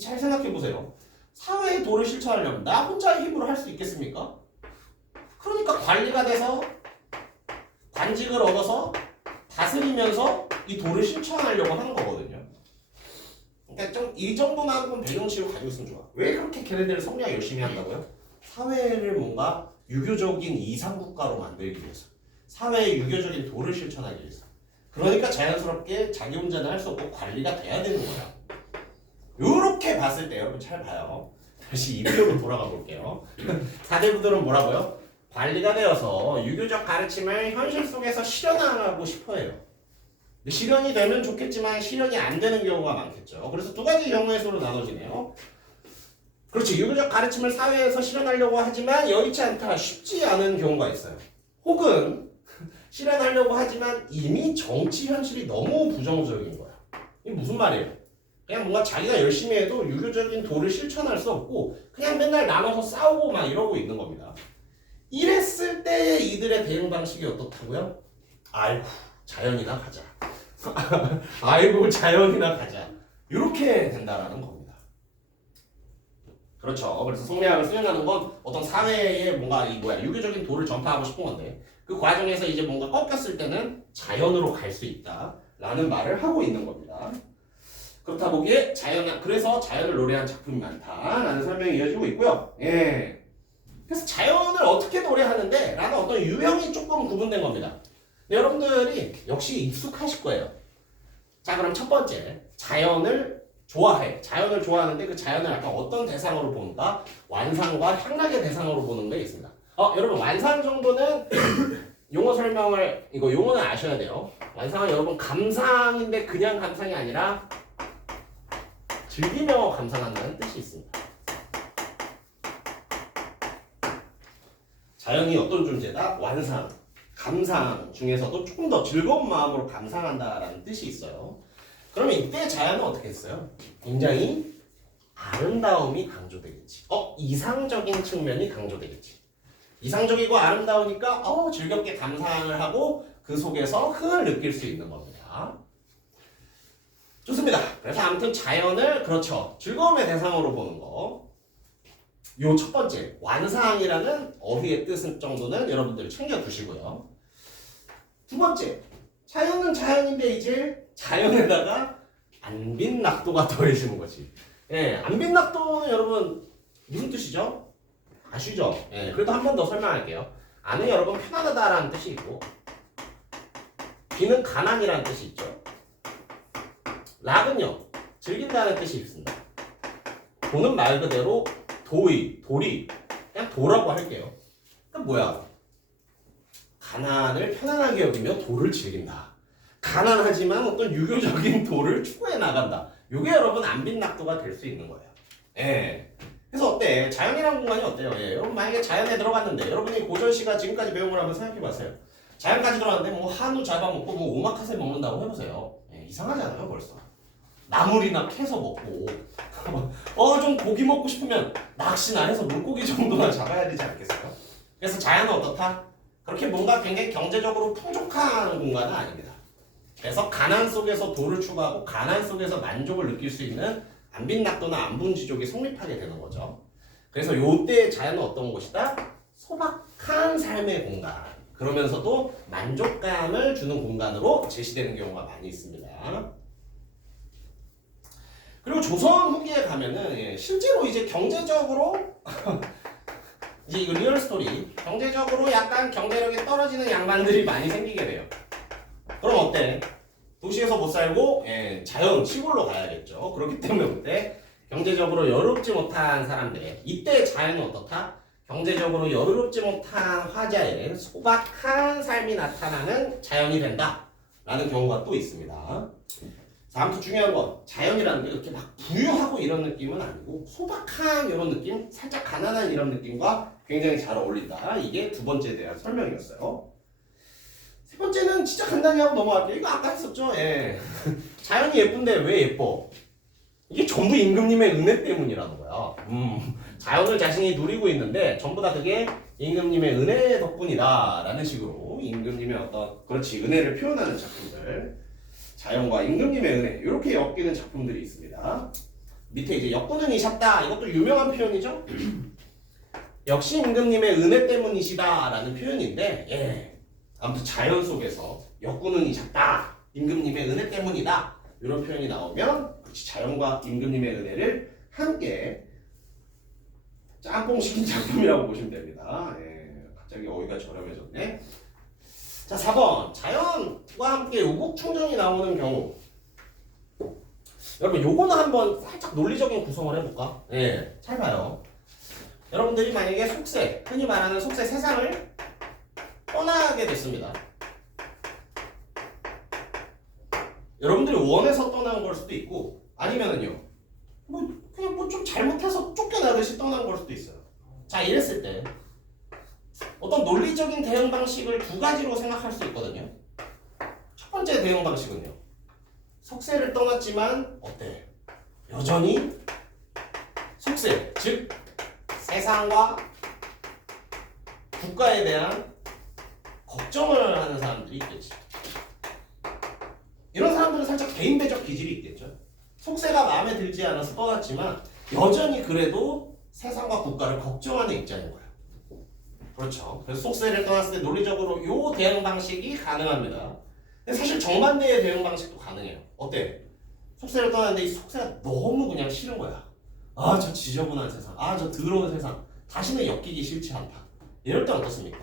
잘 생각해 보세요. 사회의 도를 실천하려면 나 혼자의 힘으로 할 수 있겠습니까? 그러니까 관리가 돼서 관직을 얻어서 다스리면서 이 도를 실천하려고 하는 거거든요. 그러니까 좀 이 정도만큼은 배경식으로 가지고 있으면 좋아. 왜 그렇게 걔네들 성리학 열심히 한다고요? 사회를 뭔가 유교적인 이상국가로 만들기 위해서, 사회의 유교적인 도를 실천하기 위해서. 그러니까 자연스럽게 자기 혼자는 할 수 없고 관리가 돼야 되는 거야. 요렇게 봤을 때 여러분 잘 봐요. 다시 이표로 돌아가 볼게요. 사대부들은 뭐라고요? 관리가 되어서 유교적 가르침을 현실 속에서 실현하고 싶어해요. 실현이 되면 좋겠지만 실현이 안 되는 경우가 많겠죠. 그래서 두 가지 경우의 수로 나눠지네요. 그렇지. 유교적 가르침을 사회에서 실현하려고 하지만 여의치 않다. 쉽지 않은 경우가 있어요. 혹은 실현하려고 하지만 이미 정치 현실이 너무 부정적인 거야. 이게 무슨 말이에요? 그냥 뭔가 자기가 열심히 해도 유교적인 도를 실천할 수 없고 그냥 맨날 나눠서 싸우고 막 이러고 있는 겁니다. 이랬을 때 이들의 대응 방식이 어떻다고요? 아이고 자연이나 가자. 아이고 자연이나 가자. 이렇게 된다라는 겁니다. 그렇죠. 그래서 성리학을 수행하는 건 어떤 사회에 뭔가 유교적인 도를 전파하고 싶은 건데 그 과정에서 이제 뭔가 꺾였을 때는 자연으로 갈 수 있다라는 말을 하고 있는 겁니다. 그렇다 보기에 그래서 자연을 노래한 작품이 많다라는 설명이 이어지고 있고요. 예. 그래서 자연을 어떻게 노래하는데 라는 어떤 유형이 조금 구분된 겁니다. 근데 여러분들이 역시 익숙하실 거예요. 자, 그럼 첫 번째, 자연을 좋아해. 자연을 좋아하는데 그 자연을 약간 어떤 대상으로 보는가? 완상과 향락의 대상으로 보는 게 있습니다. 여러분 완상 정도는 용어 설명을 용어는 아셔야 돼요. 완상은 여러분 감상인데 그냥 감상이 아니라 즐기며 감상한다는 뜻이 있습니다. 자연이 어떤 존재다? 완상, 감상 중에서도 조금 더 즐거운 마음으로 감상한다라는 뜻이 있어요. 그러면 이때 자연은 어떻게 했어요? 굉장히 아름다움이 강조되겠지. 이상적인 측면이 강조되겠지. 이상적이고 아름다우니까 즐겁게 감상을 하고 그 속에서 흥을 느낄 수 있는 겁니다. 좋습니다. 그래서 아무튼 자연을 그렇죠. 즐거움의 대상으로 보는 거. 요 첫 번째 완상이라는 어휘의 뜻 정도는 여러분들 챙겨두시고요. 두 번째 자연은 자연인데 이제 자연에다가 안빈낙도가 더해지는 거지. 예, 안빈낙도는 여러분 무슨 뜻이죠? 아시죠? 예, 그래도 한 번 더 설명할게요. 안은 여러분 편안하다라는 뜻이 있고 비는 가난이라는 뜻이 있죠. 락은요 즐긴다는 뜻이 있습니다. 도는 말 그대로 돌이 그냥 도라고 할게요. 그럼 뭐야? 가난을 편안하게 여기며 도를 즐긴다. 가난하지만 어떤 유교적인 도를 추구해 나간다. 이게 여러분 안빈낙도가 될 수 있는 거예요. 예. 그래서 어때? 자연이라는 공간이 어때요? 예. 여러분 만약에 자연에 들어갔는데 여러분이 고전시가 지금까지 배운 걸 한번 생각해봤어요. 자연까지 들어갔는데 뭐 한우 잡아먹고 뭐 오마카세 먹는다고 해보세요. 예. 이상하잖아요 벌써. 나물이나 캐서 먹고 좀 고기 먹고 싶으면 낚시나 해서 물고기 정도나 잡아야 되지 않겠어요? 그래서 자연은 어떻다? 그렇게 뭔가 굉장히 경제적으로 풍족한 공간은 아닙니다. 그래서 가난 속에서 도를 추구하고 가난 속에서 만족을 느낄 수 있는 안빈낙도나 안분지족이 성립하게 되는 거죠. 그래서 요때 자연은 어떤 곳이다? 소박한 삶의 공간. 그러면서도 만족감을 주는 공간으로 제시되는 경우가 많이 있습니다. 그리고 조선 후기에 가면은 실제로 이제 경제적으로 이제 이거 리얼 스토리 경제적으로 약간 경제력이 떨어지는 양반들이 많이 생기게 돼요. 그럼 어때? 도시에서 못 살고 자연 시골로 가야겠죠. 그렇기 때문에 그때 경제적으로 여유롭지 못한 사람들 이때 자연은 어떻다? 경제적으로 여유롭지 못한 화자의 소박한 삶이 나타나는 자연이 된다 라는 경우가 또 있습니다. 자, 아무튼 중요한 건 자연이라는 게 이렇게 막 부유하고 이런 느낌은 아니고 소박한 이런 느낌, 살짝 가난한 이런 느낌과 굉장히 잘 어울린다. 이게 두 번째에 대한 설명이었어요. 세 번째는 진짜 간단히 하고 넘어갈게요. 이거 아까 했었죠? 예. 자연이 예쁜데 왜 예뻐? 이게 전부 임금님의 은혜 때문이라는 거야. 자연을 자신이 누리고 있는데 전부 다 그게 임금님의 은혜 덕분이다 라는 식으로 임금님의 어떤 그렇지 은혜를 표현하는 작품들 자연과 임금님의 은혜 이렇게 엮이는 작품들이 있습니다. 밑에 이제 엮구는 이셨다 이것도 유명한 표현이죠. 역시 임금님의 은혜 때문이시다 라는 표현인데 아무튼 자연 속에서 엮구는 이셨다 임금님의 은혜 때문이다 이런 표현이 나오면 그렇지 자연과 임금님의 은혜를 함께 짬뽕시킨 작품이라고 보시면 됩니다. 갑자기 어휘가 저렴해졌네. 자, 4번. 자연과 함께 우국충전이 나오는 경우. 여러분, 요거는 한번 살짝 논리적인 구성을 해볼까? 잘 봐요. 여러분들이 만약에 속세, 흔히 말하는 속세 세상을 떠나게 됐습니다. 여러분들이 원해서 떠난 걸 수도 있고, 아니면은요, 뭐 그냥 뭐 좀 잘못해서 쫓겨나듯이 떠난 걸 수도 있어요. 자, 이랬을 때 어떤 논리적인 대응 방식을 두 가지로 생각할 수 있거든요. 첫 번째 대응 방식은요. 속세를 떠났지만 어때? 여전히 속세, 즉 세상과 국가에 대한 걱정을 하는 사람들이 있겠지. 이런 사람들은 살짝 개인배적 기질이 있겠죠. 속세가 마음에 들지 않아서 떠났지만 여전히 그래도 세상과 국가를 걱정하는 입장인 거예요. 그렇죠. 그래서 속세를 떠났을 때 논리적으로 이 대응 방식이 가능합니다. 근데 사실 정반대의 대응 방식도 가능해요. 어때? 속세를 떠났는데 이 속세가 너무 그냥 싫은 거야. 아, 저 지저분한 세상. 아, 저 더러운 세상. 다시는 엮이기 싫지 않다. 이럴 때 어떻습니까?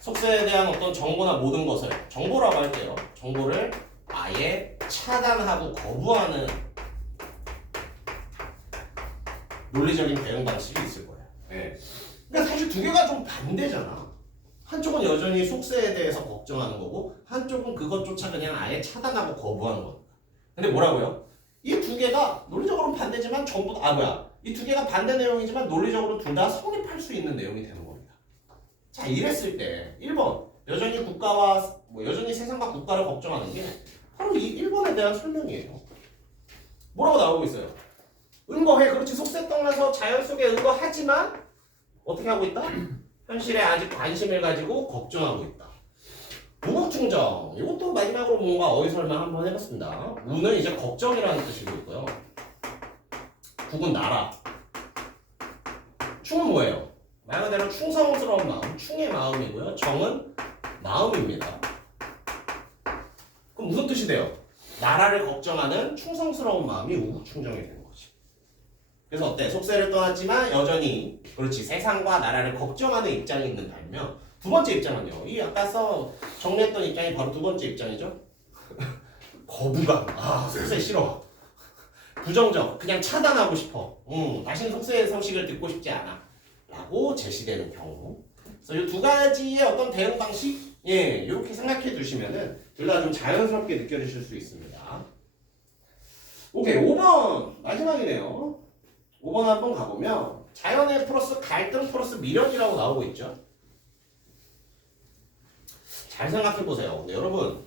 속세에 대한 어떤 정보나 모든 것을 정보라고 할게요. 정보를 아예 차단하고 거부하는 논리적인 대응 방식이 있을 거예요. 네. 그러니까 사실 두 개가 좀 반대잖아. 한쪽은 여전히 속세에 대해서 걱정하는 거고 한쪽은 그것조차 그냥 아예 차단하고 거부하는 겁니다. 근데 뭐라고요? 이 두 개가 논리적으로는 반대지만 전부 이 두 개가 반대 내용이지만 논리적으로 둘 다 성립할 수 있는 내용이 되는 겁니다. 자, 이랬을 때 1번 여전히 여전히 세상과 국가를 걱정하는 게 바로 이 1번에 대한 설명이에요. 뭐라고 나오고 있어요? 은거해. 그렇지. 속세 떠나서 자연 속에 은거하지만 어떻게 하고 있다? 현실에 아직 관심을 가지고 걱정하고 있다. 무국충정. 이것도 마지막으로 뭔가 어휘설명 한번 해봤습니다. 우는 이제 걱정이라는 뜻이고 있고요. 국은 나라. 충은 뭐예요? 말 그대로 충성스러운 마음, 충의 마음이고요. 정은 마음입니다. 그럼 무슨 뜻이 돼요? 나라를 걱정하는 충성스러운 마음이 우국충정이 되는 거지. 그래서 어때? 속세를 떠났지만 여전히 그렇지 세상과 나라를 걱정하는 입장이 있는 반면 두 번째 입장은요. 이 아까 정리했던 입장이 바로 두 번째 입장이죠. 거부감. 아, 속세 싫어. 부정적. 그냥 차단하고 싶어. 다시는 속세의 소식을 듣고 싶지 않아. 라고 제시되는 경우. 그래서 이 두 가지의 어떤 대응 방식, 이렇게 생각해 두시면은 둘 다 좀 자연스럽게 느껴지실 수 있습니다. 오케이, 5번 마지막이네요. 5번 한번 가보면 자연의 플러스 갈등 플러스 미련이라고 나오고 있죠. 잘 생각해 보세요. 네, 여러분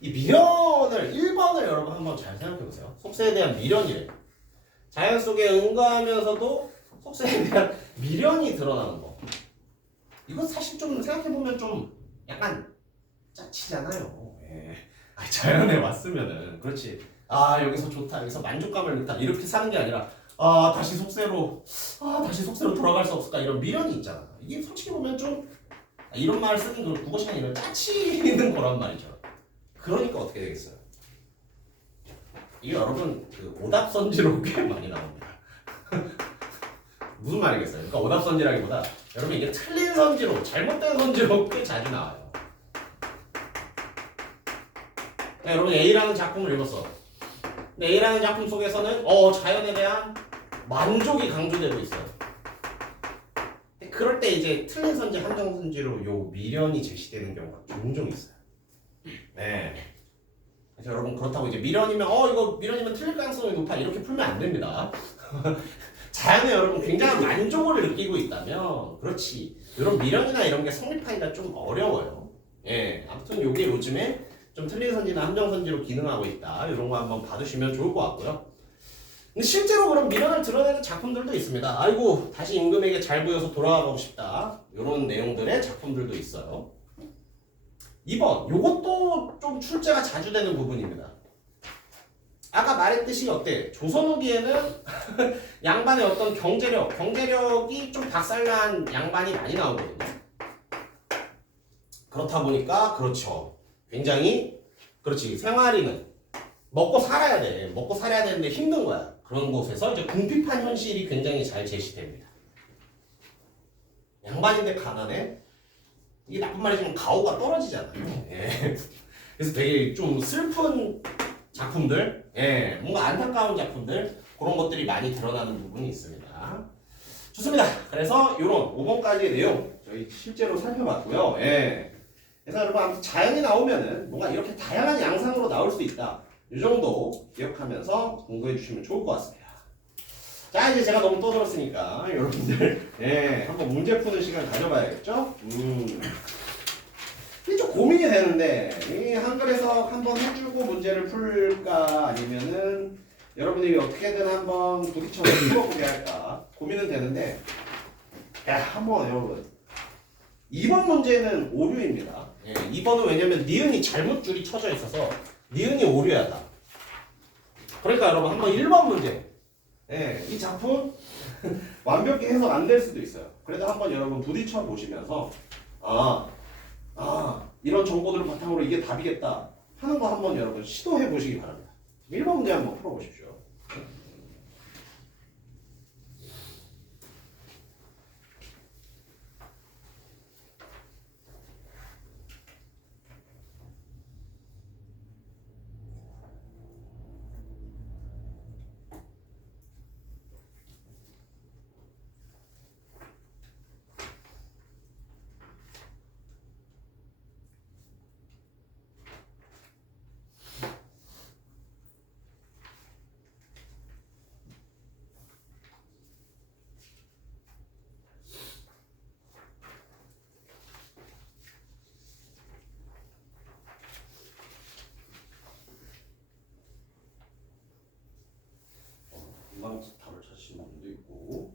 이 미련을 1번을 여러분 한번 잘 생각해 보세요. 속세에 대한 미련이래. 자연 속에 응가하면서도 속세에 대한 미련이 드러나는 거. 이거 사실 좀 생각해보면 좀 약간 짜치잖아요. 자연에 왔으면은 그렇지. 아, 여기서 좋다. 여기서 만족감을 느끼다. 이렇게 사는 게 아니라 다시 속세로 돌아갈 수 없을까 이런 미련이 있잖아. 이게 솔직히 보면 좀 이런 말을 쓰는 건 국어 시간이 이런 짜치는 거란 말이죠. 그러니까 어떻게 되겠어요? 이게 여러분 그 오답선지로 꽤 많이 나옵니다. 무슨 말이겠어요? 그러니까 오답선지라기보다 여러분 이게 틀린 선지로 잘못된 선지로 꽤 자주 나와요. 여러분 A라는 작품을 읽었어. 근데 A라는 작품 속에서는 자연에 대한 만족이 강조되고 있어요. 근데 그럴 때 이제 틀린 선지, 함정 선지로 요 미련이 제시되는 경우가 종종 있어요. 네. 그래서 여러분 그렇다고 이제 미련이면 이거 미련이면 틀릴 가능성이 높아 이렇게 풀면 안 됩니다. 자연에 여러분 굉장한 만족을 느끼고 있다면 그렇지. 이런 미련이나 이런 게 성립하기가 좀 어려워요. 아무튼 요게 요즘에 좀 틀린 선지나 함정 선지로 기능하고 있다. 이런 거 한번 봐두시면 좋을 것 같고요. 근데 실제로 그런 미련을 드러내는 작품들도 있습니다. 아이고 다시 임금에게 잘 보여서 돌아가고 싶다. 이런 내용들의 작품들도 있어요. 2번 요것도 좀 출제가 자주 되는 부분입니다. 아까 말했듯이 어때? 조선 후기에는 양반의 어떤 경제력이 좀 박살난 양반이 많이 나오거든요. 그렇다 보니까 그렇죠. 굉장히 그렇지 생활이는 먹고 살아야 돼. 먹고 살아야 되는데 힘든 거야. 그런 곳에서 이제 궁핍한 현실이 굉장히 잘 제시됩니다. 양반인데 가난해? 이게 나쁜 말이지만 가오가 떨어지잖아요. 그래서 되게 좀 슬픈 작품들, 뭔가 안타까운 작품들 그런 것들이 많이 드러나는 부분이 있습니다. 좋습니다. 그래서 이런 5번까지의 내용 저희 실제로 살펴봤고요. 그래서 여러분 아무튼 자연이 나오면은 뭔가 이렇게 다양한 양상으로 나올 수 있다. 이 정도 기억하면서 공부해 주시면 좋을 것 같습니다. 자, 이제 제가 너무 떠들었으니까 여러분들 한번 문제 푸는 시간 가져봐야겠죠? 이게 좀 고민이 되는데 이 한글에서 한번 해주고 문제를 풀까 아니면은 여러분들이 어떻게든 한번 부딪혀서 풀어보게 할까 고민은 되는데 야, 한번 여러분 2번 문제는 오류입니다. 2번은 왜냐면 니은이 잘못 줄이 쳐져 있어서 니은이 오류하다. 그러니까 여러분 한번 1번 문제 이 작품 완벽히 해석 안 될 수도 있어요. 그래도 한번 여러분 부딪혀 보시면서 이런 정보들을 바탕으로 이게 답이겠다 하는 거 한번 여러분 시도해 보시기 바랍니다. 1번 문제 한번 풀어보십시오. 금방 답을 찾으시는 분도 있고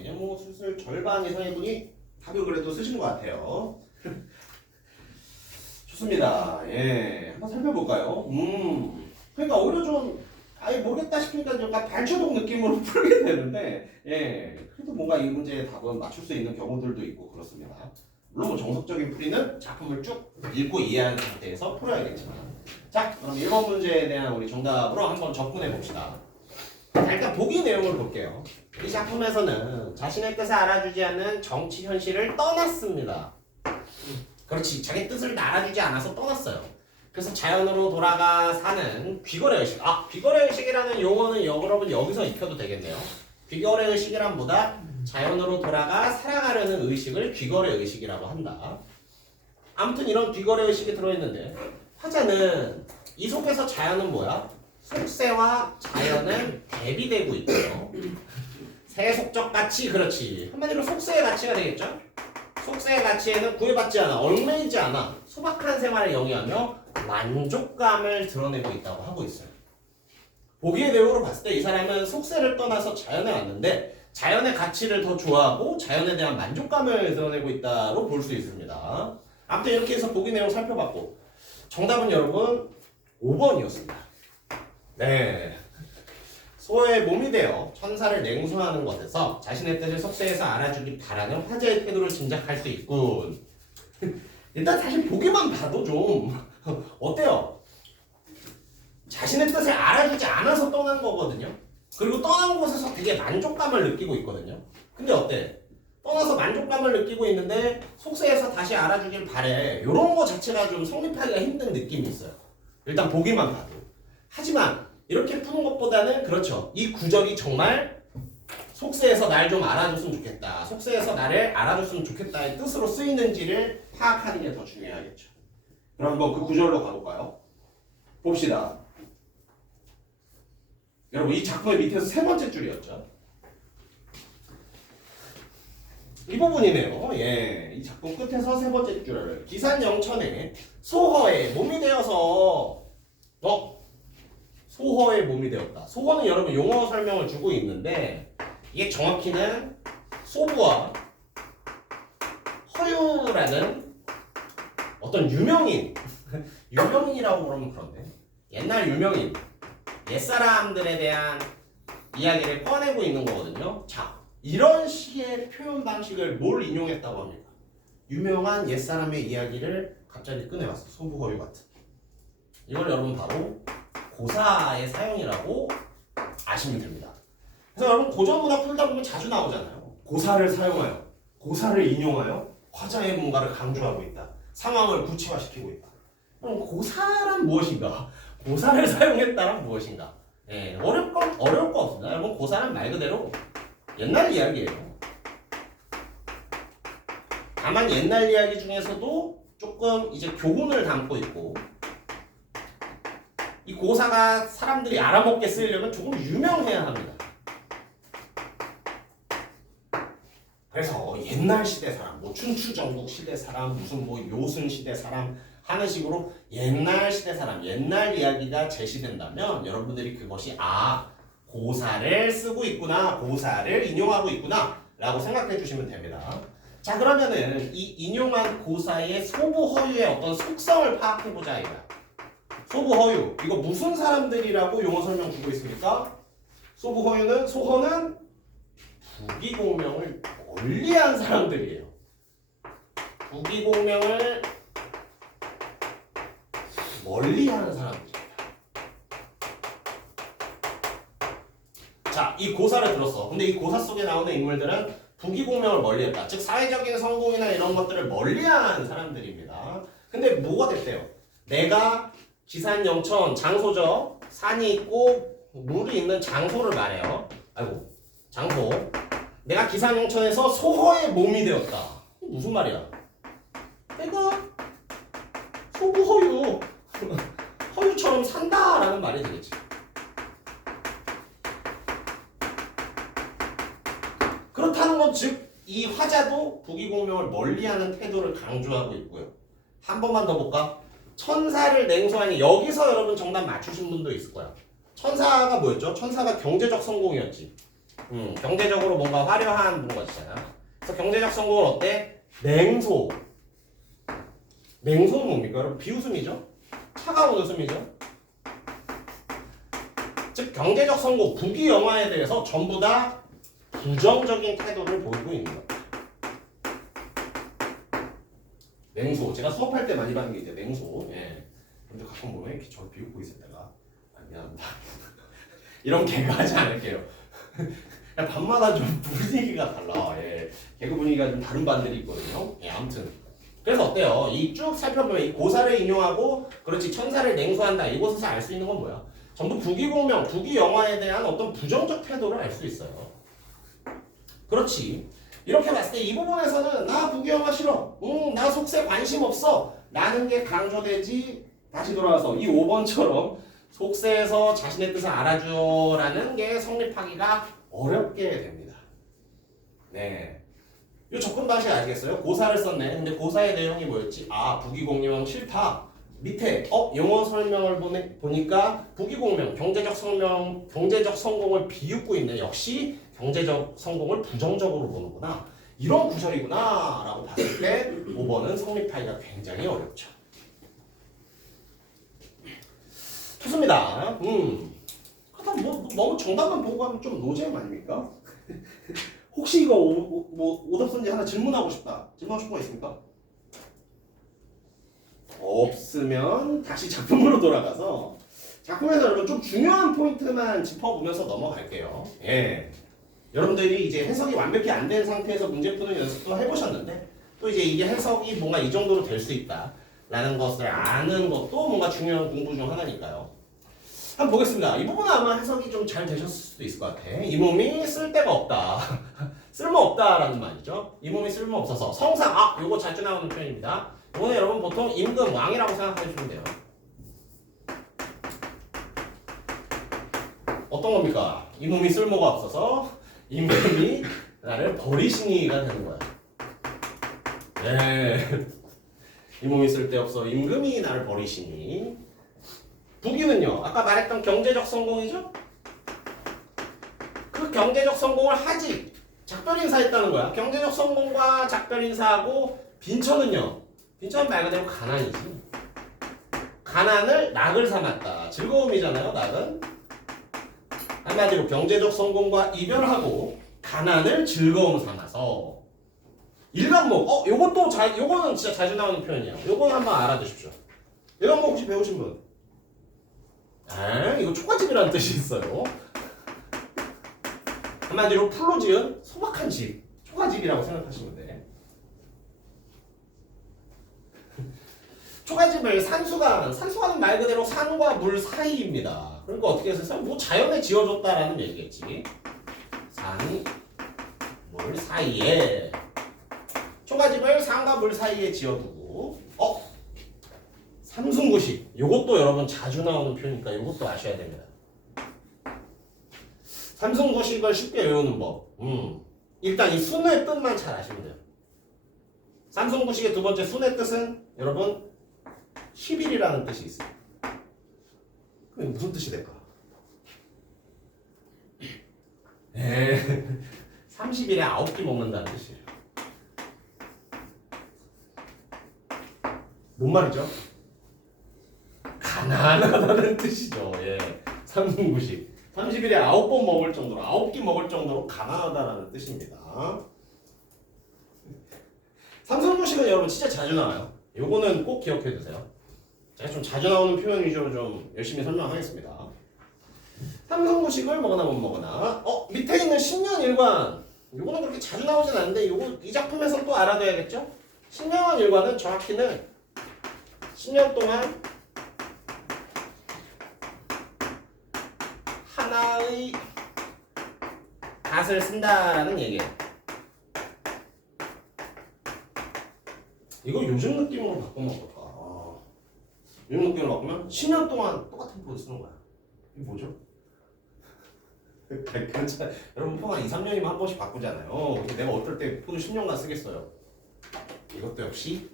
이제 뭐 슬슬 절반 이상의 분이 답을 그래도 쓰신 것 같아요. 좋습니다. 한번 살펴볼까요? 그러니까 오히려 좀 아예 모르겠다 싶으니까 좀 약간 발초동 느낌으로 풀게 되는데 그래도 뭔가 이 문제의 답은 맞출 수 있는 경우들도 있고 그렇습니다. 물론 뭐 정석적인 풀이는 작품을 쭉 읽고 이해하는 상태에서 풀어야겠지만 자, 그럼 1번 문제에 대한 우리 정답으로 한번 접근해 봅시다. 자, 일단 보기 내용을 볼게요. 이 작품에서는 자신의 뜻을 알아주지 않는 정치 현실을 떠났습니다. 그렇지, 자기 뜻을 알아주지 않아서 떠났어요. 그래서 자연으로 돌아가 사는 귀거래 의식. 귀거래 의식이라는 용어는 여러분 여기서 익혀도 되겠네요. 귀거래 의식이란 보다 자연으로 돌아가 살아가려는 의식을 귀거래 의식이라고 한다. 아무튼 이런 귀거래 의식이 들어있는데 화자는 이 속에서 자연은 뭐야? 속세와 자연은 대비되고 있고요. 세속적 가치, 그렇지. 한마디로 속세의 가치가 되겠죠? 속세의 가치에는 구애받지 않아, 얽매이지 않아, 소박한 생활을 영위하며 만족감을 드러내고 있다고 하고 있어요. 보기의 내용으로 봤을 때 이 사람은 속세를 떠나서 자연에 왔는데 자연의 가치를 더 좋아하고 자연에 대한 만족감을 드러내고 있다고 볼 수 있습니다. 아무튼 이렇게 해서 보기 내용 살펴봤고 정답은 여러분 5번이었습니다. 네. 소의 몸이 되어 천사를 냉소하는 것에서 자신의 뜻을 속세에서 알아주기 바라는 화제의 태도를 짐작할 수 있군. 일단 사실 보기만 봐도 좀 어때요? 자신의 뜻을 알아주지 않아서 떠난 거거든요. 그리고 떠난 곳에서 되게 만족감을 느끼고 있거든요. 근데 어때? 떠나서 만족감을 느끼고 있는데 속세에서 다시 알아주길 바래. 이런 거 자체가 좀 성립하기가 힘든 느낌이 있어요. 일단 보기만 봐도. 하지만 이렇게 푸는 것보다는 그렇죠. 이 구절이 정말 속세에서 날 좀 알아줬으면 좋겠다. 속세에서 나를 알아줬으면 좋겠다의 뜻으로 쓰이는지를 파악하는 게 더 중요하겠죠. 그럼 한번 그 구절로 가볼까요? 봅시다. 여러분 이 작품의 밑에서 세 번째 줄이었죠. 이 부분이네요. 이 작품 끝에서 세 번째 줄을 기산영천에 소허에 몸이 되어서 소허의 몸이 되었다. 소허는 여러분 용어 설명을 주고 있는데 이게 정확히는 소부와 허유라는 어떤 유명인 유명인이라고 그러면 그런데 옛날 유명인 옛사람들에 대한 이야기를 꺼내고 있는 거거든요. 자, 이런 식의 표현 방식을 뭘 인용했다고 합니다. 유명한 옛사람의 이야기를 갑자기 꺼내왔어. 소부허유 같은. 이걸 여러분 바로 고사의 사용이라고 아시면 됩니다. 그래서 여러분 고전문학 풀다 보면 자주 나오잖아요. 고사를 사용하여, 고사를 인용하여 화자의 뭔가를 강조하고 있다. 상황을 구체화시키고 있다. 그럼 고사란 무엇인가? 고사를 사용했다란 무엇인가? 예, 어려울 거 없습니다. 여러분 고사는 말 그대로 옛날 이야기예요. 다만 옛날 이야기 중에서도 조금 이제 교훈을 담고 있고, 이 고사가 사람들이 알아먹게 쓰려면 조금 유명해야 합니다. 그래서 옛날 시대 사람, 뭐 춘추전국 시대 사람, 무슨 뭐 요순 시대 사람 하는 식으로 옛날 시대 사람, 옛날 이야기가 제시된다면 여러분들이 그것이 고사를 쓰고 있구나, 고사를 인용하고 있구나 라고 생각해 주시면 됩니다. 자, 그러면은 이 인용한 고사의 소부허유의 어떤 속성을 파악해보자 이거야. 소부허유, 이거 무슨 사람들이라고 용어 설명 주고 있습니까? 소부허유는, 소허는 부귀공명을 멀리한 사람들이에요. 부귀공명을 멀리하는 사람들입니다. 자, 이 고사를 들었어. 근데 이 고사 속에 나오는 인물들은 부귀공명을 멀리했다. 즉 사회적인 성공이나 이런 것들을 멀리한 사람들입니다. 근데 뭐가 됐대요? 내가 기산 영천, 장소죠. 산이 있고 물이 있는 장소를 말해요. 아이고, 장소. 내가 기산 영천에서 소허의 몸이 되었다. 무슨 말이야? 내가 소부허유, 허유처럼 산다라는 말이 되겠지. 그렇다는 건 즉 이 화자도 부귀공명을 멀리하는 태도를 강조하고 있고요. 한 번만 더 볼까? 천사를 냉소하니, 여기서 여러분 정답 맞추신 분도 있을 거야. 천사가 뭐였죠? 천사가 경제적 성공이었지. 경제적으로 뭔가 화려한 것이잖아. 그래서 경제적 성공은 어때? 냉소. 냉소는 뭡니까? 여러분 비웃음이죠? 차가운 웃음이죠? 즉 경제적 성공, 부귀영화에 대해서 전부 다 부정적인 태도를 보이고 있는 것. 냉소. 제가 수업할 때 많이 받는 게 이제 냉소. 예. 근데 가끔 보면 이렇게 저를 비웃고 있을 때가, 미안합니다. 이런 개그 하지 않을게요. 밤마다 좀 분위기가 달라. 예. 개그 분위기가 좀 다른 반들이 있거든요. 예, 아무튼. 그래서 어때요? 이 쭉 살펴보면 이 고사를 인용하고, 그렇지, 천사를 냉소한다. 이곳에서 알 수 있는 건 뭐야? 전부 부귀공명, 부귀영화에 대한 어떤 부정적 태도를 알 수 있어요. 그렇지. 이렇게 봤을 때 이 부분에서는 나 부귀영화 싫어. 나 속세 관심 없어. 라는 게 강조되지. 다시 돌아와서 이 5번처럼 속세에서 자신의 뜻을 알아줘라는 게 성립하기가 어렵게 됩니다. 네. 이 접근 방식 아시겠어요? 고사를 썼네. 근데 고사의 내용이 뭐였지? 부귀공명 싫다. 밑에 용어 설명을 보니까 부귀공명, 경제적 성공을 비웃고 있네. 역시 경제적 성공을 부정적으로 보는구나. 이런 구절이구나 라고 봤을 때 5번은 성립하기가 굉장히 어렵죠. 좋습니다. 그렇다면 뭐 너무 정답만 보고 가면 좀 노잼 아닙니까? 혹시 이거 오답선지 하나 질문하고 싶다. 질문하고 싶은 거 있습니까? 없으면 다시 작품으로 돌아가서 작품에서 여러분 좀 중요한 포인트만 짚어보면서 넘어갈게요. 예. 여러분들이 이제 해석이 완벽히 안 된 상태에서 문제 푸는 연습도 해보셨는데, 또 이제 이게 해석이 뭔가 이 정도로 될 수 있다 라는 것을 아는 것도 뭔가 중요한 공부 중 하나니까요. 한번 보겠습니다. 이 부분은 아마 해석이 좀 잘 되셨을 수도 있을 것 같아. 이 몸이 쓸데가 없다. 쓸모없다라는 말이죠. 이 몸이 쓸모없어서. 성상, 요거 자주 나오는 표현입니다. 이거는 여러분 보통 임금, 왕이라고 생각하시면 돼요. 어떤 겁니까? 이 몸이 쓸모가 없어서 임금이 나를 버리시니가 되는 거야. 네. 이 몸이 쓸데없어 임금이 나를 버리시니. 부귀는요, 아까 말했던 경제적 성공이죠? 그 경제적 성공을 하지, 작별인사했다는 거야. 경제적 성공과 작별인사하고 빈천은요, 빈천은 말 그대로 가난이지. 가난을 낙을 삼았다. 즐거움이잖아요, 낙은. 한마디로 경제적 성공과 이별하고 가난을 즐거움 삼아서. 일간목. 요거는 진짜 자주 나오는 표현이에요. 요거는 한번 알아두십시오. 일간목 혹시 배우신 분? 이거 초가집이라는 뜻이 있어요. 한마디로 풀로 지은 소박한 집. 초가집이라고 생각하시면 돼. 초가집을 산수가는 말 그대로 산과 물 사이입니다. 그러니까 어떻게 해서 뭐 자연에 지어줬다라는 얘기겠지. 산, 물 사이에. 초가집을 산과 물 사이에 지어두고. 삼순구식. 요것도 여러분 자주 나오는 표현이니까 요것도 아셔야 됩니다. 삼순구식을 쉽게 외우는 법. 일단 이 순의 뜻만 잘 아시면 돼요. 삼순구식의 두 번째 순의 뜻은 여러분 10일이라는 뜻이 있어요. 그럼 무슨 뜻이 될까? 30일에 9끼 먹는다는 뜻이에요. 뭔 말이죠? 가난하다는 뜻이죠. 삼순구식. 30일에 9번 먹을 정도로 9끼 먹을 정도로 가난하다라는 뜻입니다. 삼순구식은 여러분 진짜 자주 나와요. 요거는 꼭 기억해 두세요. 제가 좀 자주 나오는 표현 위주로 좀 열심히 설명하겠습니다. 삼순구식을 먹거나 못 먹거나. 밑에 있는 10년 일관. 요거는 그렇게 자주 나오진 않는데 이 작품에서 또 알아둬야겠죠? 10년 일관은 정확히는 10년 동안 하나의 닷을 쓴다라는 얘기예요. 이거 요즘 느낌으로 바꾸면 어떨까? 요즘 느낌으로 바꾸면 10년 동안 똑같은 포즈 쓰는 거야. 이게 뭐죠? 여러분 포가 2, 3년이면 한 번씩 바꾸잖아요. 내가 어떨 때 포즈 10년간 쓰겠어요? 이것도 역시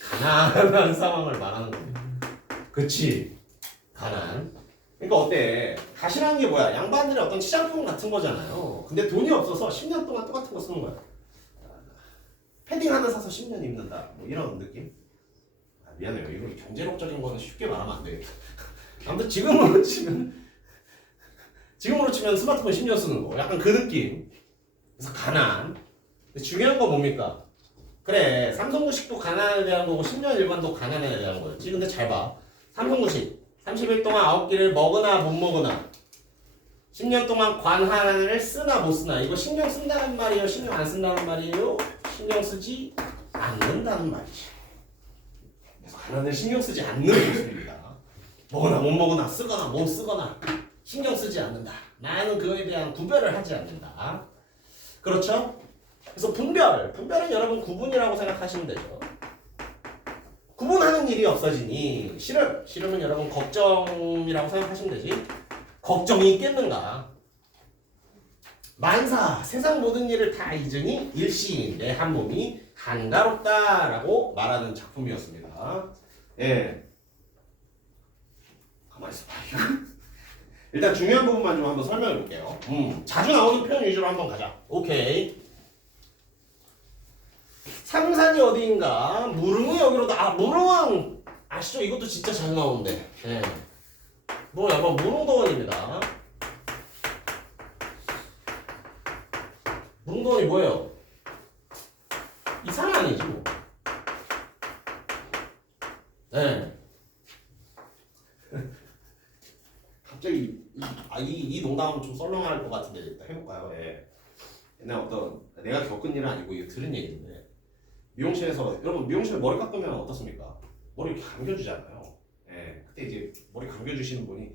가난한 상황을 말하는 겁니다. 그치? 가난. 그러니까 어때? 닷이라는 게 뭐야? 양반들의 어떤 치장품 같은 거잖아요. 근데 돈이 없어서 10년 동안 똑같은 거 쓰는 거야. 패딩 하나 사서 10년 입는다. 뭐 이런 느낌? 미안해요. 이거 경제력적인 거는 쉽게 말하면 안 되겠다. 아무튼 지금으로 치면 스마트폰 10년 쓰는 거. 약간 그 느낌. 그래서 가난. 근데 중요한 건 뭡니까? 그래. 삼성구식도 가난에 대한 거고 10년 일반도 가난에 대한 거였지. 근데 잘 봐. 삼성구식. 30일 동안 9끼를 먹으나 못 먹으나 10년 동안 관한을 쓰나 못 쓰나. 이거 신경 쓴다는 말이에요? 신경 안 쓴다는 말이에요? 신경 쓰지 않는다는 말이지. 그래서 가난을 신경 쓰지 않는 모습입니다. 먹으나 못 먹으나 쓰거나 못 쓰거나 신경 쓰지 않는다. 나는 그거에 대한 구별을 하지 않는다. 그렇죠? 그래서 분별은 여러분 구분이라고 생각하시면 되죠. 구분하는 일이 없어지니 싫음은 여러분 걱정이라고 생각하시면 되지. 걱정이 있겠는가? 만사 세상 모든 일을 다 잊으니 일시 내 한 몸이 한가롭다라고 말하는 작품이었습니다. 가만히 있어봐. 일단 중요한 부분만 좀 한번 설명해 볼게요. 자주 나오는 표현 위주로 한번 가자. 오케이. 삼산이 어디인가? 무릉이 여기로다. 무릉은 아시죠? 이것도 진짜 자주 나오는데. 뭐야? 무릉도원입니다. 무릉도원이 뭐예요? 이 산 아니지 뭐. 갑자기 이 농담은 좀 썰렁할 것 같은데 일단 해볼까요? 옛날 내가 겪은 일은 아니고 이거 들은 얘기인데 미용실에서 여러분 미용실에 머리 깎으면 어떻습니까? 머리 이렇게 감겨주잖아요. 그때 이제 머리 감겨주시는 분이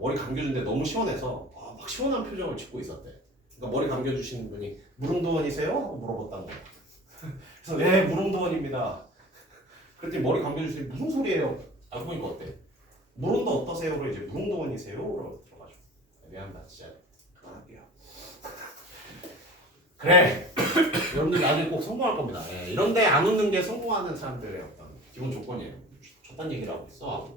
머리 감겨주는데 너무 시원해서 막 시원한 표정을 짓고 있었대. 그러니까 머리 감겨주시는 분이 무릉도원이세요? 하고 물어봤다는 거야. 그래서 네 무릉도원입니다. 그랬더니 머리 감겨주시니 무슨 소리예요? 알고 보니까 어때? 무릉도 어떠세요?로 이제 무릉도원이세요?로 들어가지고 미안합니다 진짜 그만할게요. 그래 여러분들 나중에 꼭 성공할 겁니다. 이런데 안 웃는 게 성공하는 사람들의 어떤 기본 조건이에요. 저딴 얘기를 하고 있어.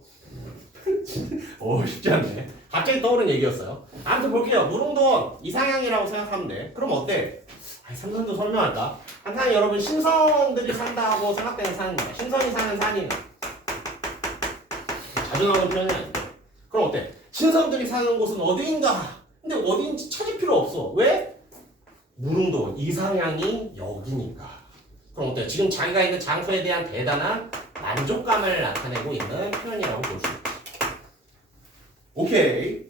쉽지 않네. 갑자기 떠오른 얘기였어요. 아무튼 볼게요. 무릉도원 이상향이라고 생각하면 돼. 그럼 어때? 삼선도 설명할까? 항상 여러분 신선들이 산다고 생각되는 산입니다. 신선이 사는 산이는 자주 나오는 표현이 아닌데 그럼 어때? 신선들이 사는 곳은 어디인가? 근데 어디인지 찾을 필요 없어. 왜? 구름도 이상향이 여기니까. 그럼 어때요? 지금 자기가 있는 장소에 대한 대단한 만족감을 나타내고 있는 표현이라고 볼 수 있죠. 오케이.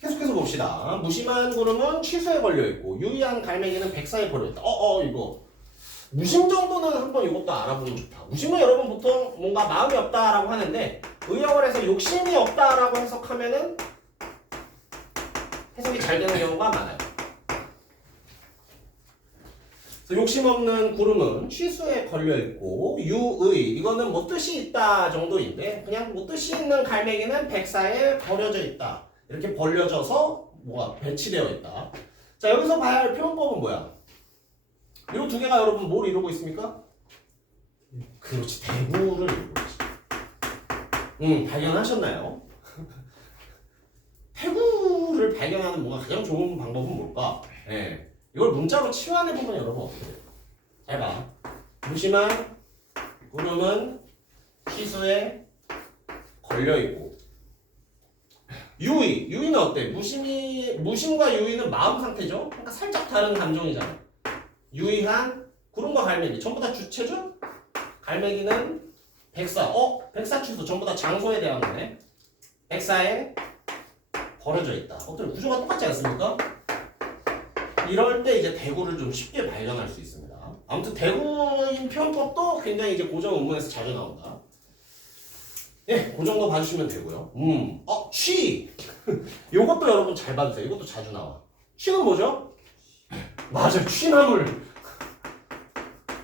계속해서 봅시다. 무심한 구름은 취소에 걸려있고 유의한 갈매기는 백사에 걸려있다. 이거 무심 정도는 한번 이것도 알아보면 좋다. 무심은 여러분 보통 뭔가 마음이 없다라고 하는데 의역을 해서 욕심이 없다라고 해석하면은 해석이 잘 되는 경우가 많아요. 그래서 욕심 없는 구름은 취수에 걸려있고 유의 이거는 뭐 뜻이 있다 정도인데 그냥 뭐 뜻이 있는 갈매기는 백사에 버려져 있다. 이렇게 벌려져서 뭐가 배치되어 있다. 자, 여기서 봐야 할 표현법은 뭐야? 이 두 개가 여러분 뭘 이루고 있습니까? 그렇지, 대구를 이루고 있지. 발견하셨나요? 대구를 발견하는 뭔가 가장 좋은 방법은 뭘까? 네. 이걸 문자로 치환해보면 여러분 어떻게 돼요? 잘 봐. 무심한 구름은 취수에 걸려있고 유의는 어때? 무심과 유의는 마음 상태죠? 그러니까 살짝 다른 감정이잖아. 유의한 구름과 갈매기 전부 다 주체죠? 갈매기는 백사. 백사 취소 전부 다 장소에 대한 거네. 백사에 버려져 있다. 어떤 구조가 똑같지 않습니까? 이럴 때 이제 대구를 좀 쉽게 발견할 수 있습니다. 아무튼 대구인 표현법도 굉장히 이제 고전 원문에서 자주 나온다. 네, 그 정도 봐주시면 되고요. 취. 요것도 여러분 잘 봐주세요. 이것도 자주 나와. 취는 뭐죠? 맞아요, 취나물.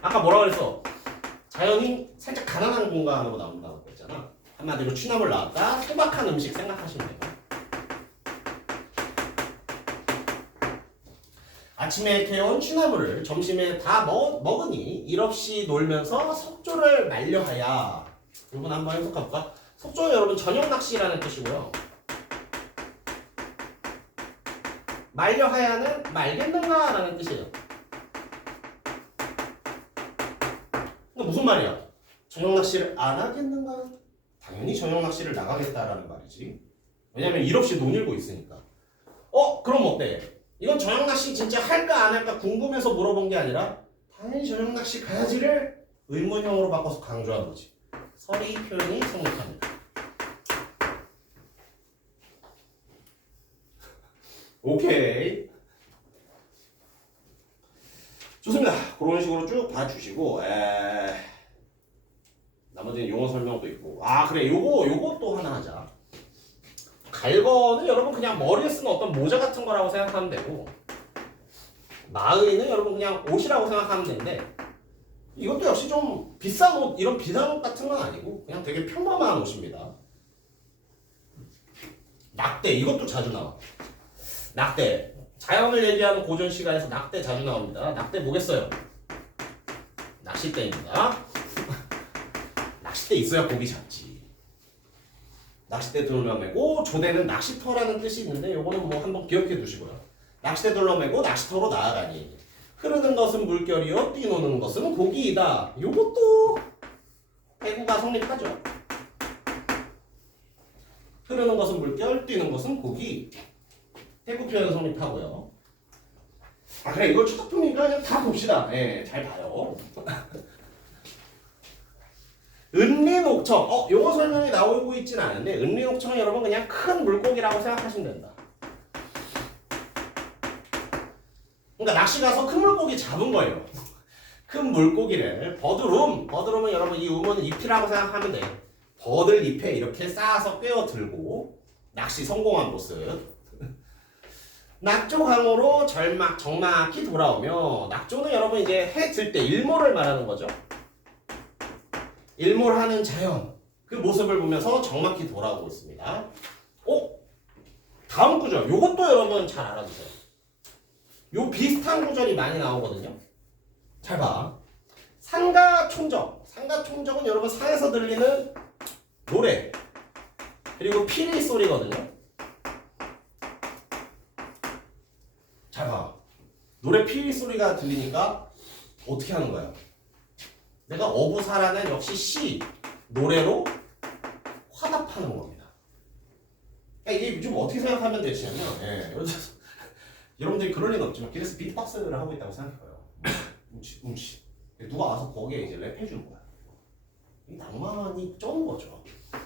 아까 뭐라 그랬어? 자연이 살짝 가난한 공간으로 나온다고 했잖아. 한마디로 취나물 나왔다. 소박한 음식 생각하시면 돼요. 아침에 캐온 취나물을 점심에 다 먹으니 일 없이 놀면서 석조를 말려하야. 이번 한번 해석해볼까? 석조는 여러분 저녁 낚시라는 뜻이고요. 말려하야는 말겠는가 라는 뜻이에요. 그러니까 무슨 말이야? 저녁 낚시를 안 하겠는가? 당연히 저녁 낚시를 나가겠다라는 말이지. 왜냐면 일 없이 논일고 있으니까. 그럼 어때? 이건 저녁 낚시 진짜 할까 안 할까 궁금해서 물어본 게 아니라 당연히 저녁 낚시 가야지를 의문형으로 바꿔서 강조한 거지. 서리 표현이 성립합니다. 오케이. 좋습니다. 그런 식으로 쭉 봐주시고 나머지는 용어 설명도 있고 그래 요거 하나 하자. 갈거는 여러분 그냥 머리에 쓰는 어떤 모자 같은 거라고 생각하면 되고 마의는 여러분 그냥 옷이라고 생각하면 되는데 이것도 역시 좀 비싼 옷, 이런 비싼 옷 같은 건 아니고 그냥 되게 평범한 옷입니다. 낙대, 이것도 자주 나와. 낙대, 자연을 얘기하는 고전 시가에서 낙대 자주 나옵니다. 낙대 뭐겠어요? 낚싯대입니다. 낚싯대 있어야 고기 잡지. 낚싯대 둘러매고 조대는 낚시터라는 뜻이 있는데 요거는 뭐 한번 기억해 두시고요. 낚싯대 둘러매고 낚시터로 나아가니 흐르는 것은 물결이요 뛰노는 것은 고기이다. 요것도 대구가 성립하죠. 흐르는 것은 물결, 뛰는 것은 고기. 대구 표현 성립하고요. 그래 이거 추적품이니까 그냥 다 봅시다. 잘 봐요. 은리녹청. 용어 설명이 나오고 있진 않은데 은리녹청은 여러분 그냥 큰 물고기라고 생각하시면 된다. 그러니까 낚시 가서 큰 물고기 잡은 거예요. 큰 물고기를 버드룸은 여러분 이 음은 잎이라고 생각하면 돼. 버들 잎에 이렇게 쌓아서 꿰어 들고 낚시 성공한 모습. 낙조강으로 정막히 돌아오며 낙조는 여러분 이제 해 들 때 일몰을 말하는 거죠. 일몰하는 자연 그 모습을 보면서 정막히 돌아오고 있습니다. 다음 구절 요것도 여러분 잘 알아두세요. 요 비슷한 구절이 많이 나오거든요. 잘 봐. 상가촌적. 상가촌적은 여러분 산에서 들리는 노래 그리고 피리 소리거든요. 잘 봐. 노래 피리 소리가 들리니까 어떻게 하는 거야? 내가 어부사라는 역시 시, 노래로 화답하는 겁니다. 이게 좀 어떻게 생각하면 되시냐면 여러분들이 그럴 리는 없지만 길에서 비트박스를 하고 있다고 생각해봐요. 움치. 누가 와서 거기에 이제 랩해주는 거야. 이 낭만이 적은 거죠.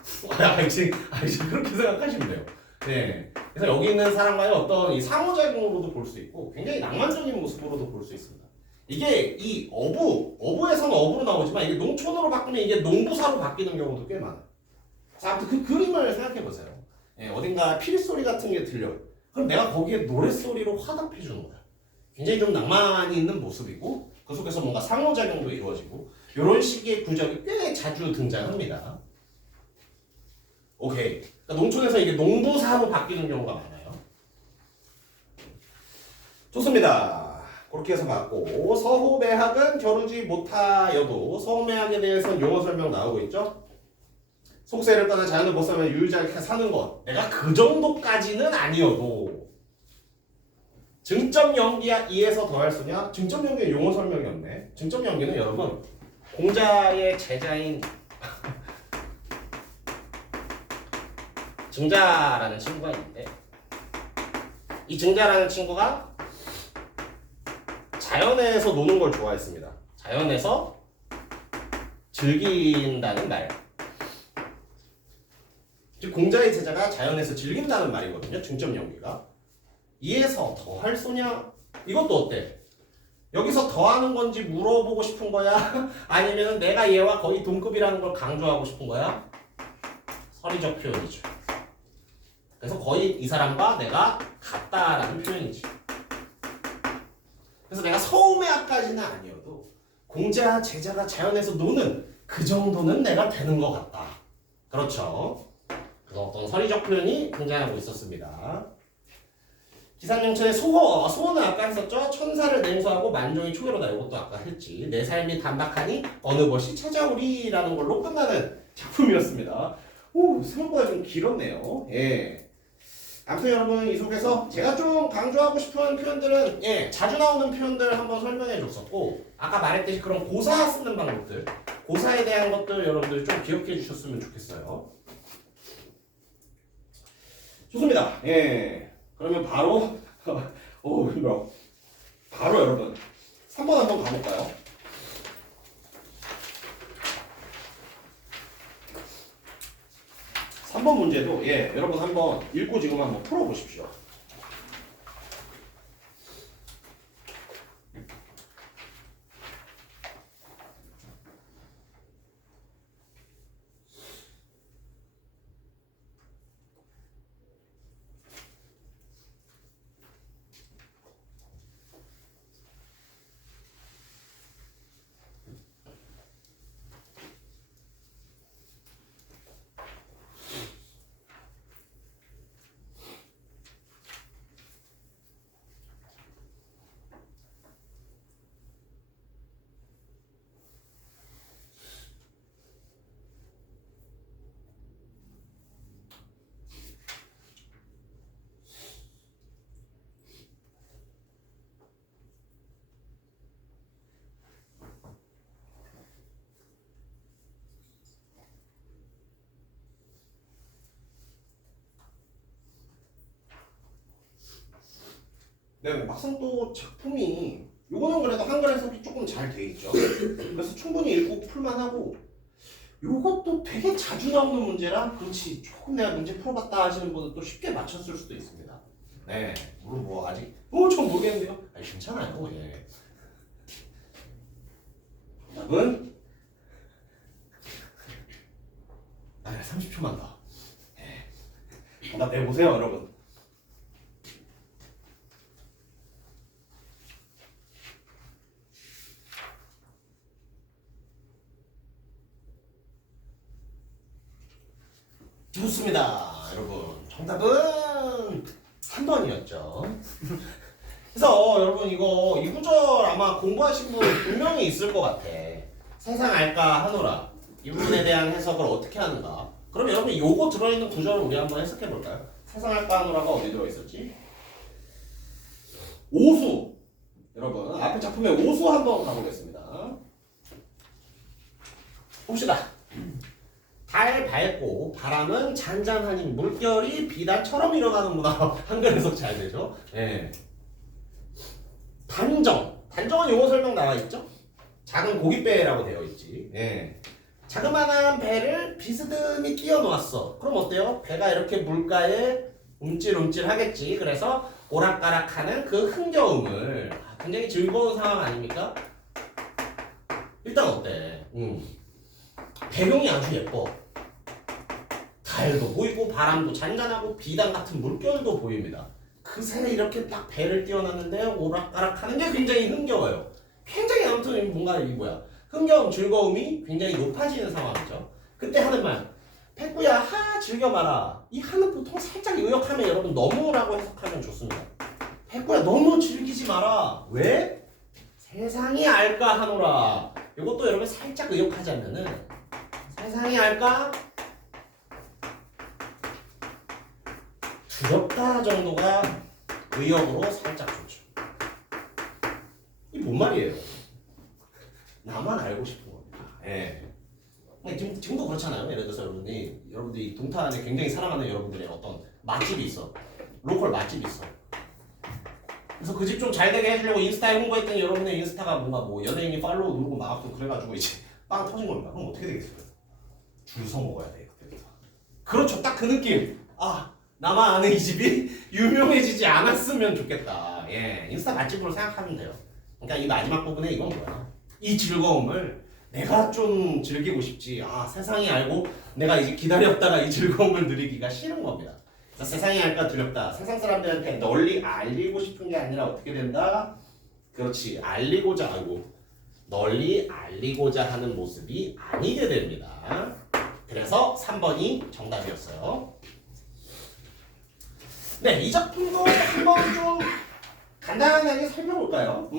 지금 그렇게 생각하시면 돼요. 네. 그래서 여기 있는 사람과의 어떤 이 상호작용으로도 볼 수 있고 굉장히 낭만적인 모습으로도 볼 수 있습니다. 이게 이 어부에서는 어부로 나오지만 이게 농촌으로 바꾸면 이게 농부사로 바뀌는 경우도 꽤 많아요. 자, 아무튼 그 그림을 생각해 보세요. 예, 어딘가 필소리 같은 게 들려. 그럼 내가 거기에 노랫소리로 화답해 주는 거야. 굉장히 좀 낭만이 있는 모습이고 그 속에서 뭔가 상호작용도 이루어지고 이런 식의 구적이 꽤 자주 등장합니다. 오케이. 그러니까 농촌에서 이게 농부사로 바뀌는 경우가 많아요. 좋습니다. 그렇게 해서 봤고 서호매학은 겨루지 못하여도 서호매학에 대해서는 용어 설명 나오고 있죠. 속세를 떠나 자연을 못 살면 유유자적하게 사는 것. 내가 그 정도까지는 아니어도 증점 연기야 이에서 더할 수냐? 증점 연기는 용어 설명이 없네. 증점 연기는 여러분 공자의 제자인 증자라는 친구가 있는데 이 증자라는 친구가 자연에서 노는 걸 좋아했습니다. 자연에서 즐긴다는 말. 즉 공자의 제자가 자연에서 즐긴다는 말이거든요. 중점 연기가. 이에서 더할 소냐? 이것도 어때? 여기서 더하는 건지 물어보고 싶은 거야? 아니면 내가 얘와 거의 동급이라는 걸 강조하고 싶은 거야? 서리적 표현이죠. 그래서 거의 이 사람과 내가 같다라는 표현이죠. 그래서 내가 서우매학까지는 아니어도 공자 제자가 자연에서 노는 그 정도는 내가 되는 것 같다. 그렇죠. 그래서 어떤 서리적 표현이 등장하고 있었습니다. 기상명천의 소호는 아까 했었죠. 천사를 냉소하고 만종이 초계로다. 이것도 아까 했지. 내 삶이 단박하니 어느 것이 찾아오리라는 걸로 끝나는 작품이었습니다. 오, 생각보다 좀 길었네요. 예. 아무튼 여러분 이 속에서 제가 좀 강조하고 싶은 표현들은 자주 나오는 표현들 한번 설명해 줬었고 아까 말했듯이 그런 고사 쓰는 방법들 고사에 대한 것들 여러분들 좀 기억해 주셨으면 좋겠어요. 좋습니다. 예. 그러면 바로 오 힘들어. 바로 여러분 3번 한번 가볼까요? 3번 문제도 여러분 한번 읽고 지금 한번 풀어보십시오. 네, 막상 또 작품이 요거는 그래도 한글 해석이 조금 잘 돼 있죠. 그래서 충분히 읽고 풀만하고 요것도 되게 자주 나오는 문제라 그렇지 조금 내가 문제 풀어봤다 하시는 분은 또 쉽게 맞췄을 수도 있습니다. 네, 물론 뭐 아직 전 모르겠는데요. 아니 괜찮아요. 예. 정답은 30초만 더. 정답 내보세요, 여러분. 좋습니다. 여러분 정답은 3번이었죠. 그래서 여러분 이 구절 아마 공부하신 분 분명히 있을 것 같아. 세상 알까 하노라 이 부분에 대한 해석을 어떻게 하는가. 그럼 여러분 요거 들어있는 구절을 우리 한번 해석해 볼까요? 세상 알까 하노라가 어디 들어있었지? 오수. 여러분 앞에 작품에 오수 한번 가보겠습니다. 봅시다. 달 밝고 바람은 잔잔하니 물결이 비단처럼 일어나는구나. 한글 해석 잘 되죠? 예. 단정. 단정은 용어 설명 나와 있죠? 작은 고깃배라고 되어 있지. 예. 자그마한 배를 비스듬히 끼워 놓았어. 그럼 어때요? 배가 이렇게 물가에 움찔움찔 하겠지. 그래서 오락가락하는 그 흥겨움을 굉장히 즐거운 상황 아닙니까? 일단 어때? 배경이 아주 예뻐. 달도 보이고 바람도 잔잔하고 비단 같은 물결도 보입니다. 그새 이렇게 딱 배를 띄워놨는데 오락가락하는 게 굉장히 흥겨워요. 굉장히 아무튼 뭔가 이 뭐야 흥겨움, 즐거움이 굉장히 높아지는 상황이죠. 그때 하는 말 백구야 하 즐겨봐라. 이 하는 보통 살짝 의역하면 여러분 너무라고 해석하면 좋습니다. 백구야 너무 즐기지 마라. 왜? 세상이 알까 하노라. 이것도 여러분 살짝 의역하자면은 세상이 알까? 두렵다 정도가 의역으로 살짝 좋죠. 이게 뭔 말이에요? 나만 알고 싶은 겁니다. 예. 지금도 그렇잖아요. 예를 들어서 여러분들이 동탄에 굉장히 사랑하는 여러분들의 어떤 맛집이 있어. 로컬 맛집이 있어. 그래서 그 집 좀 잘 되게 해주려고 인스타에 홍보했더니 여러분의 인스타가 뭔가 뭐 연예인이 팔로우 누르고 막 좀 그래가지고 이제 빵 터진 겁니다. 그럼 어떻게 되겠어요? 줄 서 먹어야 돼요. 그렇죠. 딱 그 느낌. 아, 나만 아는 이 집이 유명해지지 않았으면 좋겠다. 예, 인스타 맛집으로 생각하면 돼요. 그러니까 이 마지막 부분에 이건 뭐야? 이 즐거움을 내가 좀 즐기고 싶지. 아, 세상이 알고 내가 이제 기다렸다가 이 즐거움을 누리기가 싫은 겁니다. 그래서 세상이 알까 두렵다. 세상 사람들한테 널리 알리고 싶은 게 아니라 어떻게 된다? 그렇지. 알리고자 하고 널리 알리고자 하는 모습이 아니게 됩니다. 그래서 3번이 정답이었어요. 네, 이 작품도 한번 좀 간단하게 살펴볼까요?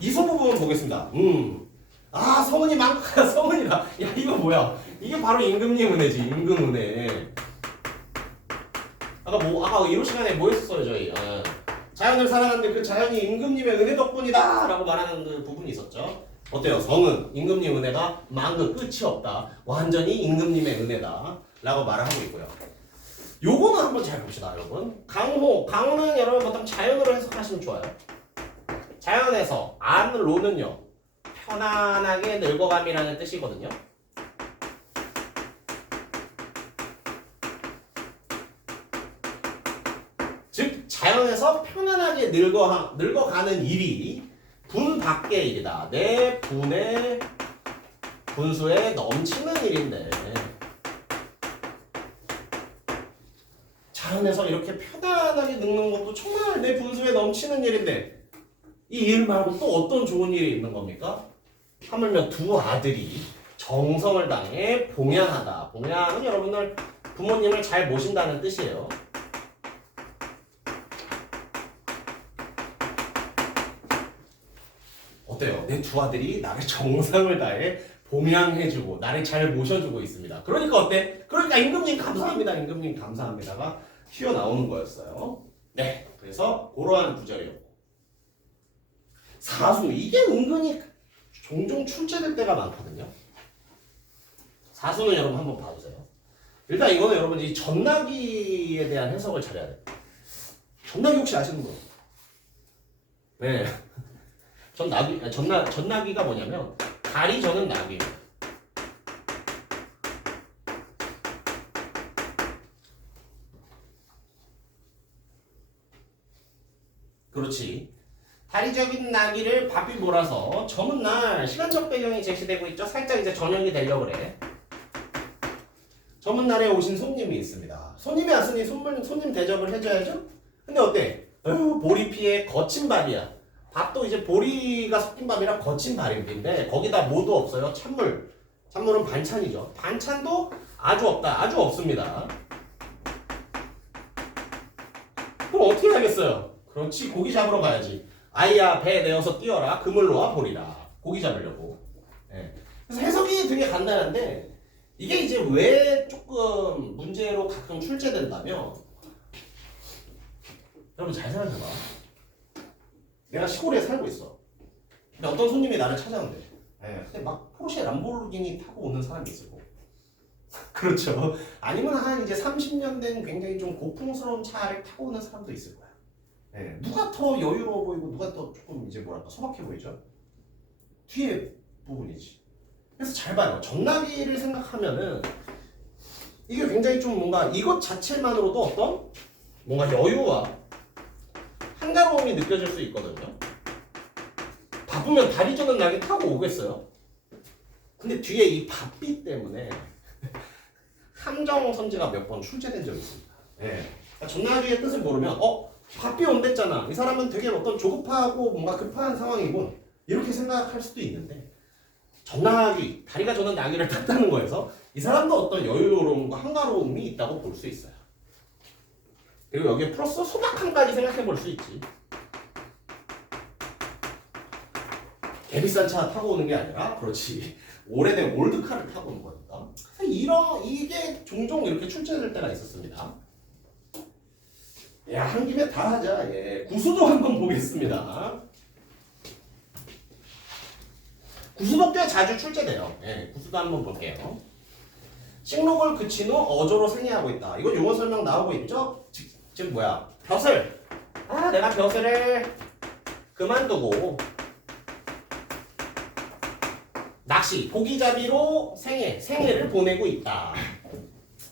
이소 부분 보겠습니다. 아, 서문이 많다. 서문이다. 야, 이거 뭐야? 이게 바로 임금님 은혜지. 임금 은혜. 아까 이로 시간에 뭐 했었어요, 저희? 자연을 사랑하는데 그 자연이 임금님의 은혜 덕분이다! 라고 말하는 그 부분이 있었죠. 어때요? 성은 임금님 은혜가 만그 끝이 없다. 완전히 임금님의 은혜다. 라고 말을 하고 있고요. 요거는 한번 잘 봅시다, 여러분. 강호는 여러분 보통 자연으로 해석하시면 좋아요. 자연에서 안로는요. 편안하게 늙어감이라는 뜻이거든요. 즉 자연에서 편안하게 늙어가는 일이 분 밖의 일이다. 내 분의 분수에 넘치는 일인데 자연에서 이렇게 편안하게 늙는 것도 정말 내 분수에 넘치는 일인데 이 일 말고 또 어떤 좋은 일이 있는 겁니까? 하물며 두 아들이 정성을 다해 봉양하다. 봉양은 여러분들 부모님을 잘 모신다는 뜻이에요. 어때요? 내 두 아들이 나를 정성을 다해 봉양해주고 나를 잘 모셔주고 있습니다. 그러니까 어때? 그러니까 임금님 감사합니다. 임금님 감사합니다가 튀어나오는 거였어요. 네, 그래서 그러한 구절이었고 사수, 이게 은근히 종종 출제될 때가 많거든요. 사수는 여러분 한번 봐보세요. 일단 이거는 여러분 이 전나기에 대한 해석을 잘해야 돼요. 전나기 혹시 아시는 분? 네. 전나기가 뭐냐면 달이 저는 나기입니다. 그렇지. 다리적인 나기를 바삐 몰아서 저문 날 시간적 배경이 제시되고 있죠. 살짝 이제 저녁이 되려고 그래. 저문 날에 오신 손님이 있습니다. 손님이 왔으니 손님 대접을 해줘야죠. 근데 어때? 보리피에 거친 밥이야. 밥도 이제 보리가 섞인 밥이라 거친 밥인데 거기다 뭐도 없어요. 찬물. 찬물은 반찬이죠. 반찬도 아주 없다. 아주 없습니다. 그럼 어떻게 하겠어요? 그렇지. 고기 잡으러 가야지. 아이야 배 내어서 뛰어라. 그물 놓아 보리라. 고기 잡으려고. 네. 그래서 해석이 되게 간단한데 이게 이제 왜 조금 문제로 가끔 출제된다면 여러분 잘 생각해봐. 내가 시골에 살고 있어. 근데 어떤 손님이 나를 찾아온대. 네. 근데 막 포르쉐 람보르기니 타고 오는 사람이 있을 거고. 그렇죠. 아니면 한 이제 30년 된 굉장히 좀 고풍스러운 차를 타고 오는 사람도 있을 거야. 예, 누가 더 여유로워 보이고 누가 더 조금 이제 뭐랄까 소박해 보이죠? 뒤에 부분이지. 그래서 잘 봐요. 전나기를 생각하면은 이게 굉장히 좀 뭔가 이것 자체만으로도 어떤 뭔가 여유와 한가로움이 느껴질 수 있거든요. 바쁘면 다리 저는 나게 타고 오겠어요. 근데 뒤에 이 바삐 때문에 함정 선지가 몇 번 출제된 적이 있습니다. 예. 그러니까 전나기의 뜻을 모르면 바삐 온댔잖아. 이 사람은 되게 어떤 조급하고 뭔가 급한 상황이군. 이렇게 생각할 수도 있는데 전나기, 다리가 저는 나귀를 탔다는 거에서 이 사람도 어떤 여유로움과 한가로움이 있다고 볼 수 있어요. 그리고 여기에 플러스 소박함까지 생각해 볼 수 있지. 개비싼 차 타고 오는 게 아니라 그렇지 오래된 올드카를 타고 오는 거니까. 그래서 이게 종종 이렇게 출제될 때가 있었습니다. 야, 한 김에 다 하자. 예, 구수도 한번 보겠습니다. 구수도 꽤 자주 출제돼요. 예, 구수도 한번 볼게요. 식록을 그친 후 어조로 생애하고 있다. 이건 용어 설명 나오고 있죠? 즉 뭐야? 벼슬. 내가 벼슬을 그만두고 낚시, 고기잡이로 생애를 보내고 있다.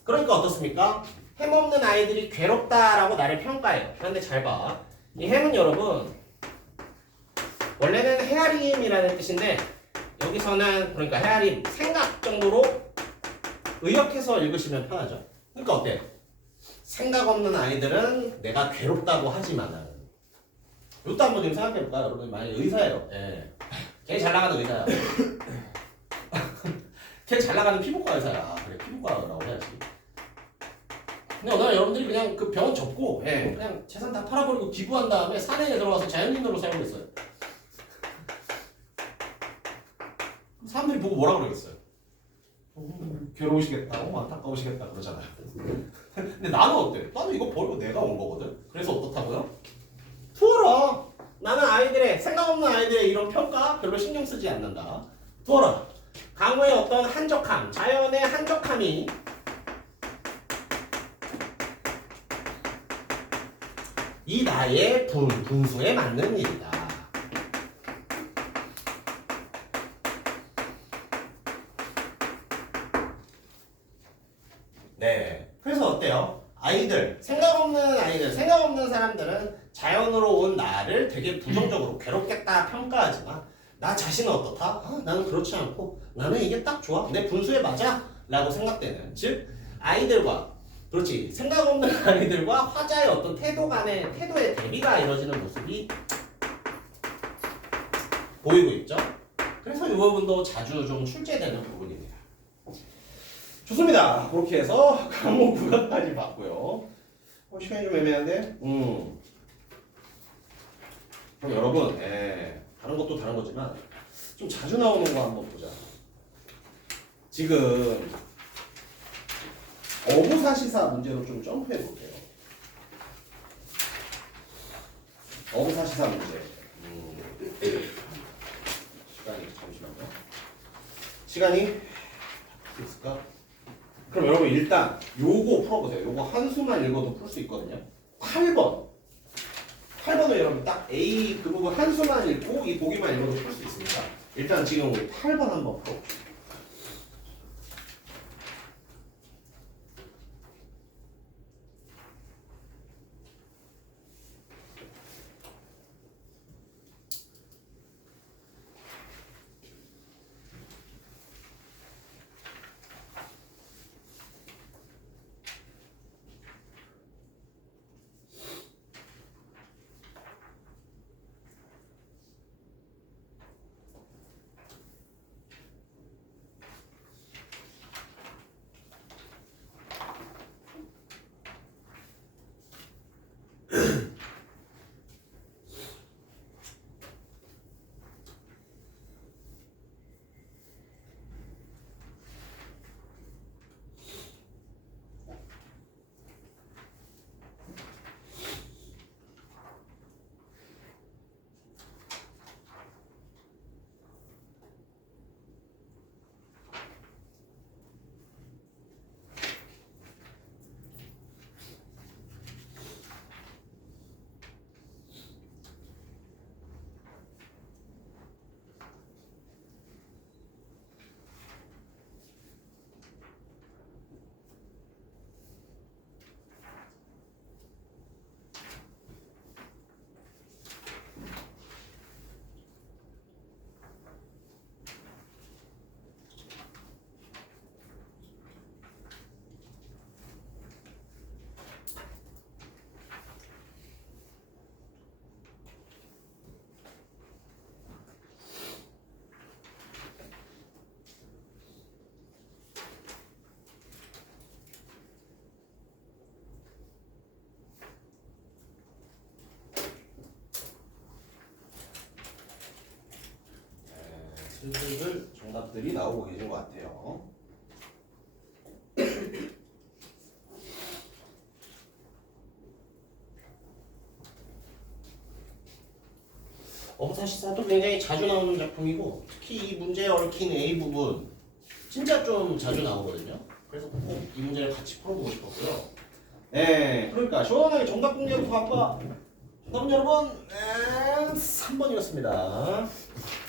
그러니까 어떻습니까? 햄 없는 아이들이 괴롭다라고 나를 평가해요. 그런데 잘 봐. 이 햄은 여러분 원래는 헤아림이라는 뜻인데 여기서는 그러니까 헤아림 생각 정도로 의역해서 읽으시면 편하죠. 그러니까 어때요? 생각 없는 아이들은 내가 괴롭다고 하지만은 이것도 한번 좀 생각해볼까요? 여러분 만약에 의사예요. 예. 제일 잘 나가는 의사야. 제일 잘 나가는 피부과 의사야. 그래 피부과라고 해야지. 근데 어느 날 여러분들이 그냥 그 병원 접고 그냥 재산 다 팔아버리고 기부한 다음에 산에 들어가서 자연인으로 살고 있어요. 사람들이 보고 뭐라 그러겠어요? 괴로우시겠다, 안타까우시겠다 그러잖아요. 근데 나는 어때? 나는 이거 버리고 내가 온 거거든. 그래서 어떻다고요? 두어라. 나는 아이들의 생각 없는 아이들의 이런 평가 별로 신경 쓰지 않는다. 두어라. 강우의 어떤 한적함, 자연의 한적함이 이 나의 분수에 맞는 일이다. 네. 그래서 어때요? 생각 없는 사람들은 자연으로 온 나를 되게 부정적으로 괴롭겠다 평가하지만 나 자신은 어떻다? 나는 그렇지 않고 나는 이게 딱 좋아. 내 분수에 맞아. 라고 생각되는. 즉, 그렇지. 생각 없는 아이들과 화자의 어떤 태도의 대비가 이루어지는 모습이 보이고 있죠. 그래서 이 부분도 자주 좀 출제되는 부분입니다. 좋습니다. 그렇게 해서 강목 부가까지 봤고요. 시간이 좀 애매한데? 그럼 여러분, 다른 것도 다른 거지만 좀 자주 나오는 거 한번 보자. 지금 어부사시사 문제로 좀 점프해 볼게요. 어부사시사 문제. 잠시만요. 시간이 있을까? 그럼 여러분 일단 요거 풀어보세요. 요거 한 수만 읽어도 풀 수 있거든요. 8번을 여러분 딱 A 그 부분 한 수만 읽고 이 보기만 읽어도 풀 수 있습니다. 일단 지금 우리 8번 한번 풀어봅시다. 슬슬 정답들이 나오고 계신 것 같아요. 어부사시사도 굉장히 자주 나오는 작품이고 특히 이 문제에 얽힌 A 부분 진짜 좀 자주 나오거든요. 그래서 꼭 이 문제를 같이 풀어보고 싶었고요. 네, 그러니까 시원하게 정답 공개부터 아빠. 정답은 여러분 3번이었습니다.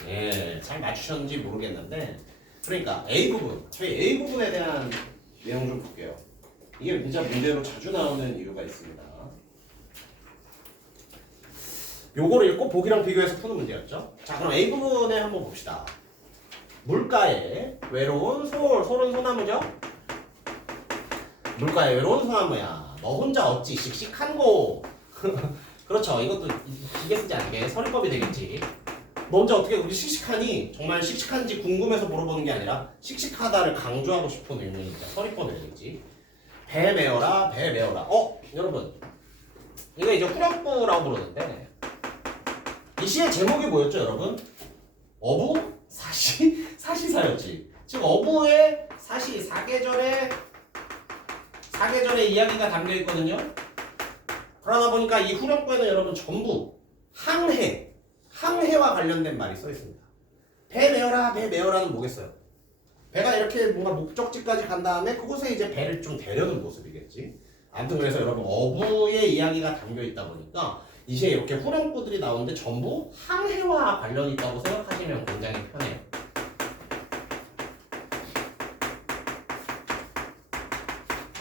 네, 잘 맞추셨는지 모르겠는데 그러니까 A 부분, 저희 A 부분에 대한 내용 좀 볼게요. 이게 진짜 문제로 자주 나오는 이유가 있습니다. 요거를 읽고 보기랑 비교해서 푸는 문제였죠. 자, 그럼 A 부분에 한번 봅시다. 물가에 외로운 솔은 소나무죠? 물가에 외로운 소나무야. 너 혼자 어찌 씩씩한고. 그렇죠. 이것도 이게 쓰지 않게 서리법이 되겠지. 너 혼자 어떻게 우리 씩씩하니? 정말 씩씩한지 궁금해서 물어보는 게 아니라 씩씩하다를 강조하고 싶은 의미니까 서리법이 되겠지. 배 메어라, 배 메어라. 여러분. 이거 이제 후렴구라고 부르는데 이 시의 제목이 뭐였죠, 여러분? 어부? 사시사였지. 즉 어부의 사시, 사계절의 이야기가 담겨 있거든요. 그러다 보니까 이 후렴구에는 여러분 전부 항해와 관련된 말이 써 있습니다. 배 메어라, 배 메어라는 뭐겠어요? 배가 이렇게 뭔가 목적지까지 간 다음에 그곳에 이제 배를 좀 데려는 모습이겠지. 아무튼 그래서 여러분 어부의 이야기가 담겨 있다 보니까 이제 이렇게 후렴구들이 나오는데 전부 항해와 관련이 있다고 생각하시면 굉장히 편해요.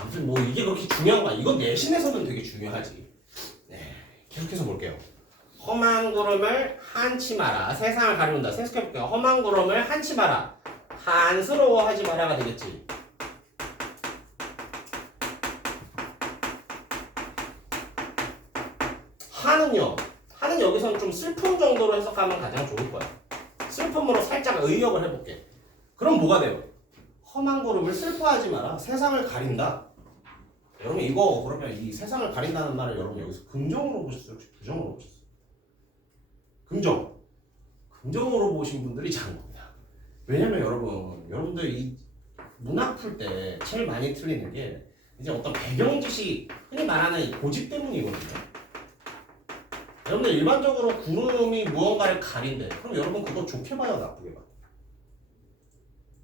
아무튼 뭐 이게 그렇게 중요한 거야. 이건 내신에서는 되게 중요하지. 네, 계속해서 볼게요. 험한 구름을 한치 마라. 세상을 가리운다. 생각해볼게요. 험한 구름을 한치 마라. 한스러워하지 마라가 되겠지. 하는 여기서는 좀 슬픔 정도로 해석하면 가장 좋을 거야. 슬픔으로 살짝 의역을 해볼게. 그럼 뭐가 돼요? 험한 구름을 슬퍼하지 마라. 세상을 가린다. 여러분 이거 그러면 이 세상을 가린다는 말을 여러분 여기서 긍정으로 보셨어요? 혹시 부정으로 보셨어요? 긍정으로 보신 분들이 작은 겁니다. 왜냐면 여러분들 이 문학 풀 때 제일 많이 틀리는 게 이제 어떤 배경 지식, 흔히 말하는 이 고집 때문이거든요. 여러분들 일반적으로 구름이 무언가를 가린대. 그럼 여러분 그거 좋게 봐요, 나쁘게 봐?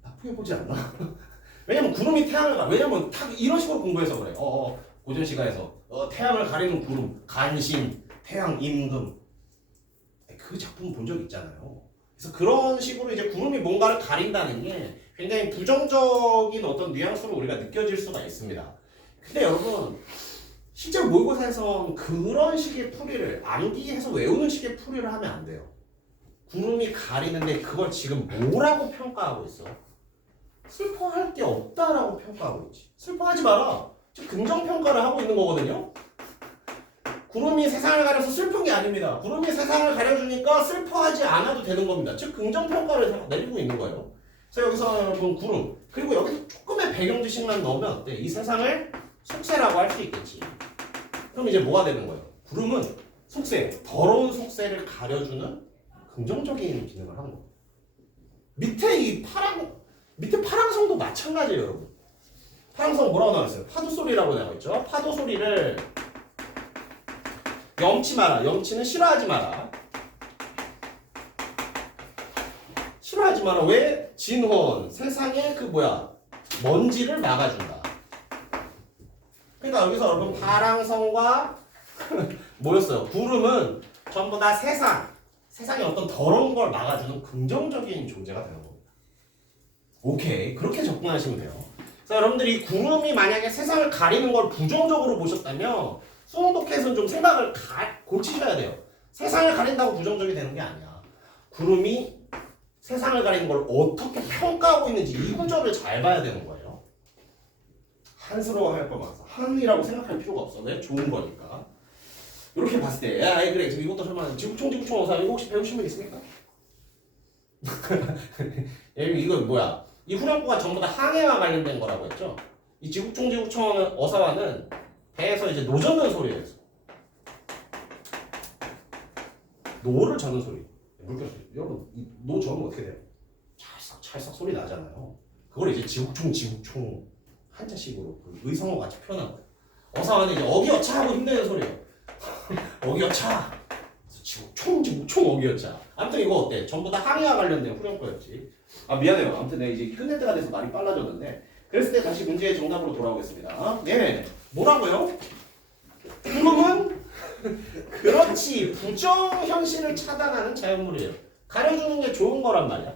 나쁘게 보지 않나? 왜냐면 구름이 태양을 왜냐면 이런 식으로 공부해서 그래. 고전 시가에서 태양을 가리는 구름, 간신, 태양, 임금. 그 작품 본 적 있잖아요. 그래서 그런 식으로 이제 구름이 뭔가를 가린다는 게 굉장히 부정적인 어떤 뉘앙스로 우리가 느껴질 수가 있습니다. 근데 여러분 실제로 모의고사에선 그런 식의 풀이를 암기해서 외우는 식의 풀이를 하면 안 돼요. 구름이 가리는데 그걸 지금 뭐라고 평가하고 있어? 슬퍼할 게 없다라고 평가하고 있지. 슬퍼하지 마라. 지금 긍정평가를 하고 있는 거거든요. 구름이 세상을 가려서 슬픈 게 아닙니다. 구름이 세상을 가려주니까 슬퍼하지 않아도 되는 겁니다. 즉 긍정평가를 내리고 있는 거예요. 그래서 여기서 여러분 구름 그리고 여기서 조금의 배경 지식만 넣으면 어때? 이 세상을 속세라고 할 수 있겠지. 그럼 이제 뭐가 되는 거예요? 구름은 속세, 더러운 속세를 가려주는 긍정적인 기능을 하는 거예요. 밑에 파랑성도 마찬가지예요, 여러분. 파랑성 뭐라고 나와있어요? 파도 소리라고 나와있죠. 파도 소리를 염치 마라. 염치는 싫어하지 마라. 싫어하지 마라. 왜? 진혼. 세상에 먼지를 막아준다. 그러니까 여기서 여러분 파랑성과 뭐였어요? 구름은 전부 다 세상의 어떤 더러운 걸 막아주는 긍정적인 존재가 되는 겁니다. 오케이. 그렇게 접근하시면 돼요. 그래서 여러분들이 구름이 만약에 세상을 가리는 걸 부정적으로 보셨다면 수능 독해에서는 좀 생각을 고치셔야 돼요. 세상을 가린다고 부정적이 되는 게 아니야. 구름이 세상을 가리는 걸 어떻게 평가하고 있는지 이 구절을 잘 봐야 되는 거예요. 한스러워할 거 많아서 한이라고 생각할 필요가 없어. 왜? 좋은 거니까. 이렇게 봤을 때 그래 이것도 설마 지구촌 어사 이거 혹시 배우신 분 있습니까? 이거 뭐야? 이 후렴구가 전부 다 항해와 관련된 거라고 했죠. 이 지구촌 어사와는 배에서 이제 노 젓는 소리예요. 노를 저는 소리. 물결 소리. 여러분 노 저으면 어떻게 돼요? 찰싹 소리 나잖아요. 그걸 이제 지국총 한자식으로 그 의성어 같이 표현한 거예요. 어사하는 이제 어기어차 하고 힘내는 소리예요. 어기어차. 지국총 어기어차. 아무튼 이거 어때? 전부 다 항해와 관련된 후렴구였지. 아 미안해요. 아무튼 내가 이제 끝낼 때가 돼서 말이 빨라졌는데 그랬을 때 다시 문제의 정답으로 돌아오겠습니다. 네, 뭐라고요? 그놈은 그렇지 부정현실을 차단하는 자연물이에요. 가려주는 게 좋은 거란 말이야.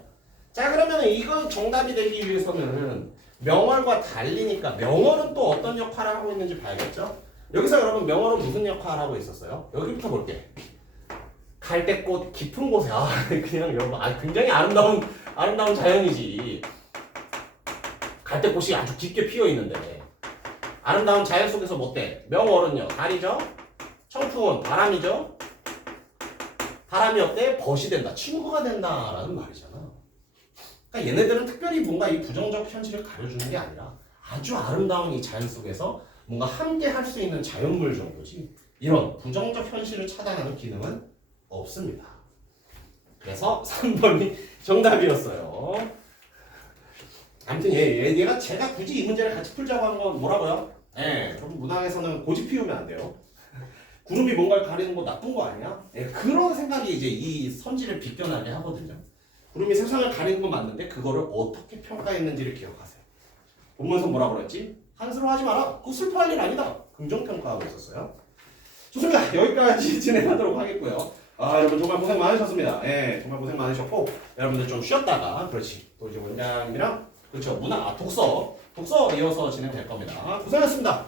자 그러면 이거 정답이 되기 위해서는 명월과 달리니까 명월은 또 어떤 역할을 하고 있는지 봐야겠죠? 여기서 여러분 명월은 무슨 역할을 하고 있었어요? 여기부터 볼게. 갈대꽃 깊은 곳에 그냥 여러분 굉장히 아름다운 자연이지. 갈대꽃이 아주 깊게 피어 있는데 아름다운 자연 속에서 뭐 어때? 명월은요 달이죠. 청풍은 바람이죠. 바람이 어때? 벗이 된다. 친구가 된다라는 말이잖아. 그러니까 얘네들은 특별히 뭔가 이 부정적 현실을 가려주는 게 아니라 아주 아름다운 이 자연 속에서 뭔가 함께 할 수 있는 자연물 정도지 이런 부정적 현실을 차단하는 기능은 없습니다. 그래서 3번이 정답이었어요. 아무튼 얘가 제가 굳이 이 문제를 같이 풀자고 한 건 뭐라고요? 여러분 문항에서는 고집 피우면 안 돼요. 구름이 뭔가를 가리는 거 나쁜 거 아니야? 그런 생각이 이제 이 선지를 비껴나게 하거든요. 구름이 세상을 가리는 건 맞는데 그거를 어떻게 평가했는지를 기억하세요. 본문에서 뭐라고 그랬지? 한스러워하지 마라. 그거 슬퍼할 일 아니다. 긍정평가하고 있었어요. 좋습니다. 여기까지 진행하도록 하겠고요. 여러분 정말 고생 많으셨습니다. 정말 고생 많으셨고 여러분들 좀 쉬었다가 그렇지 또 이제 원장님이랑 그렇죠 문화 독서 이어서 진행될 겁니다. 고생하셨습니다.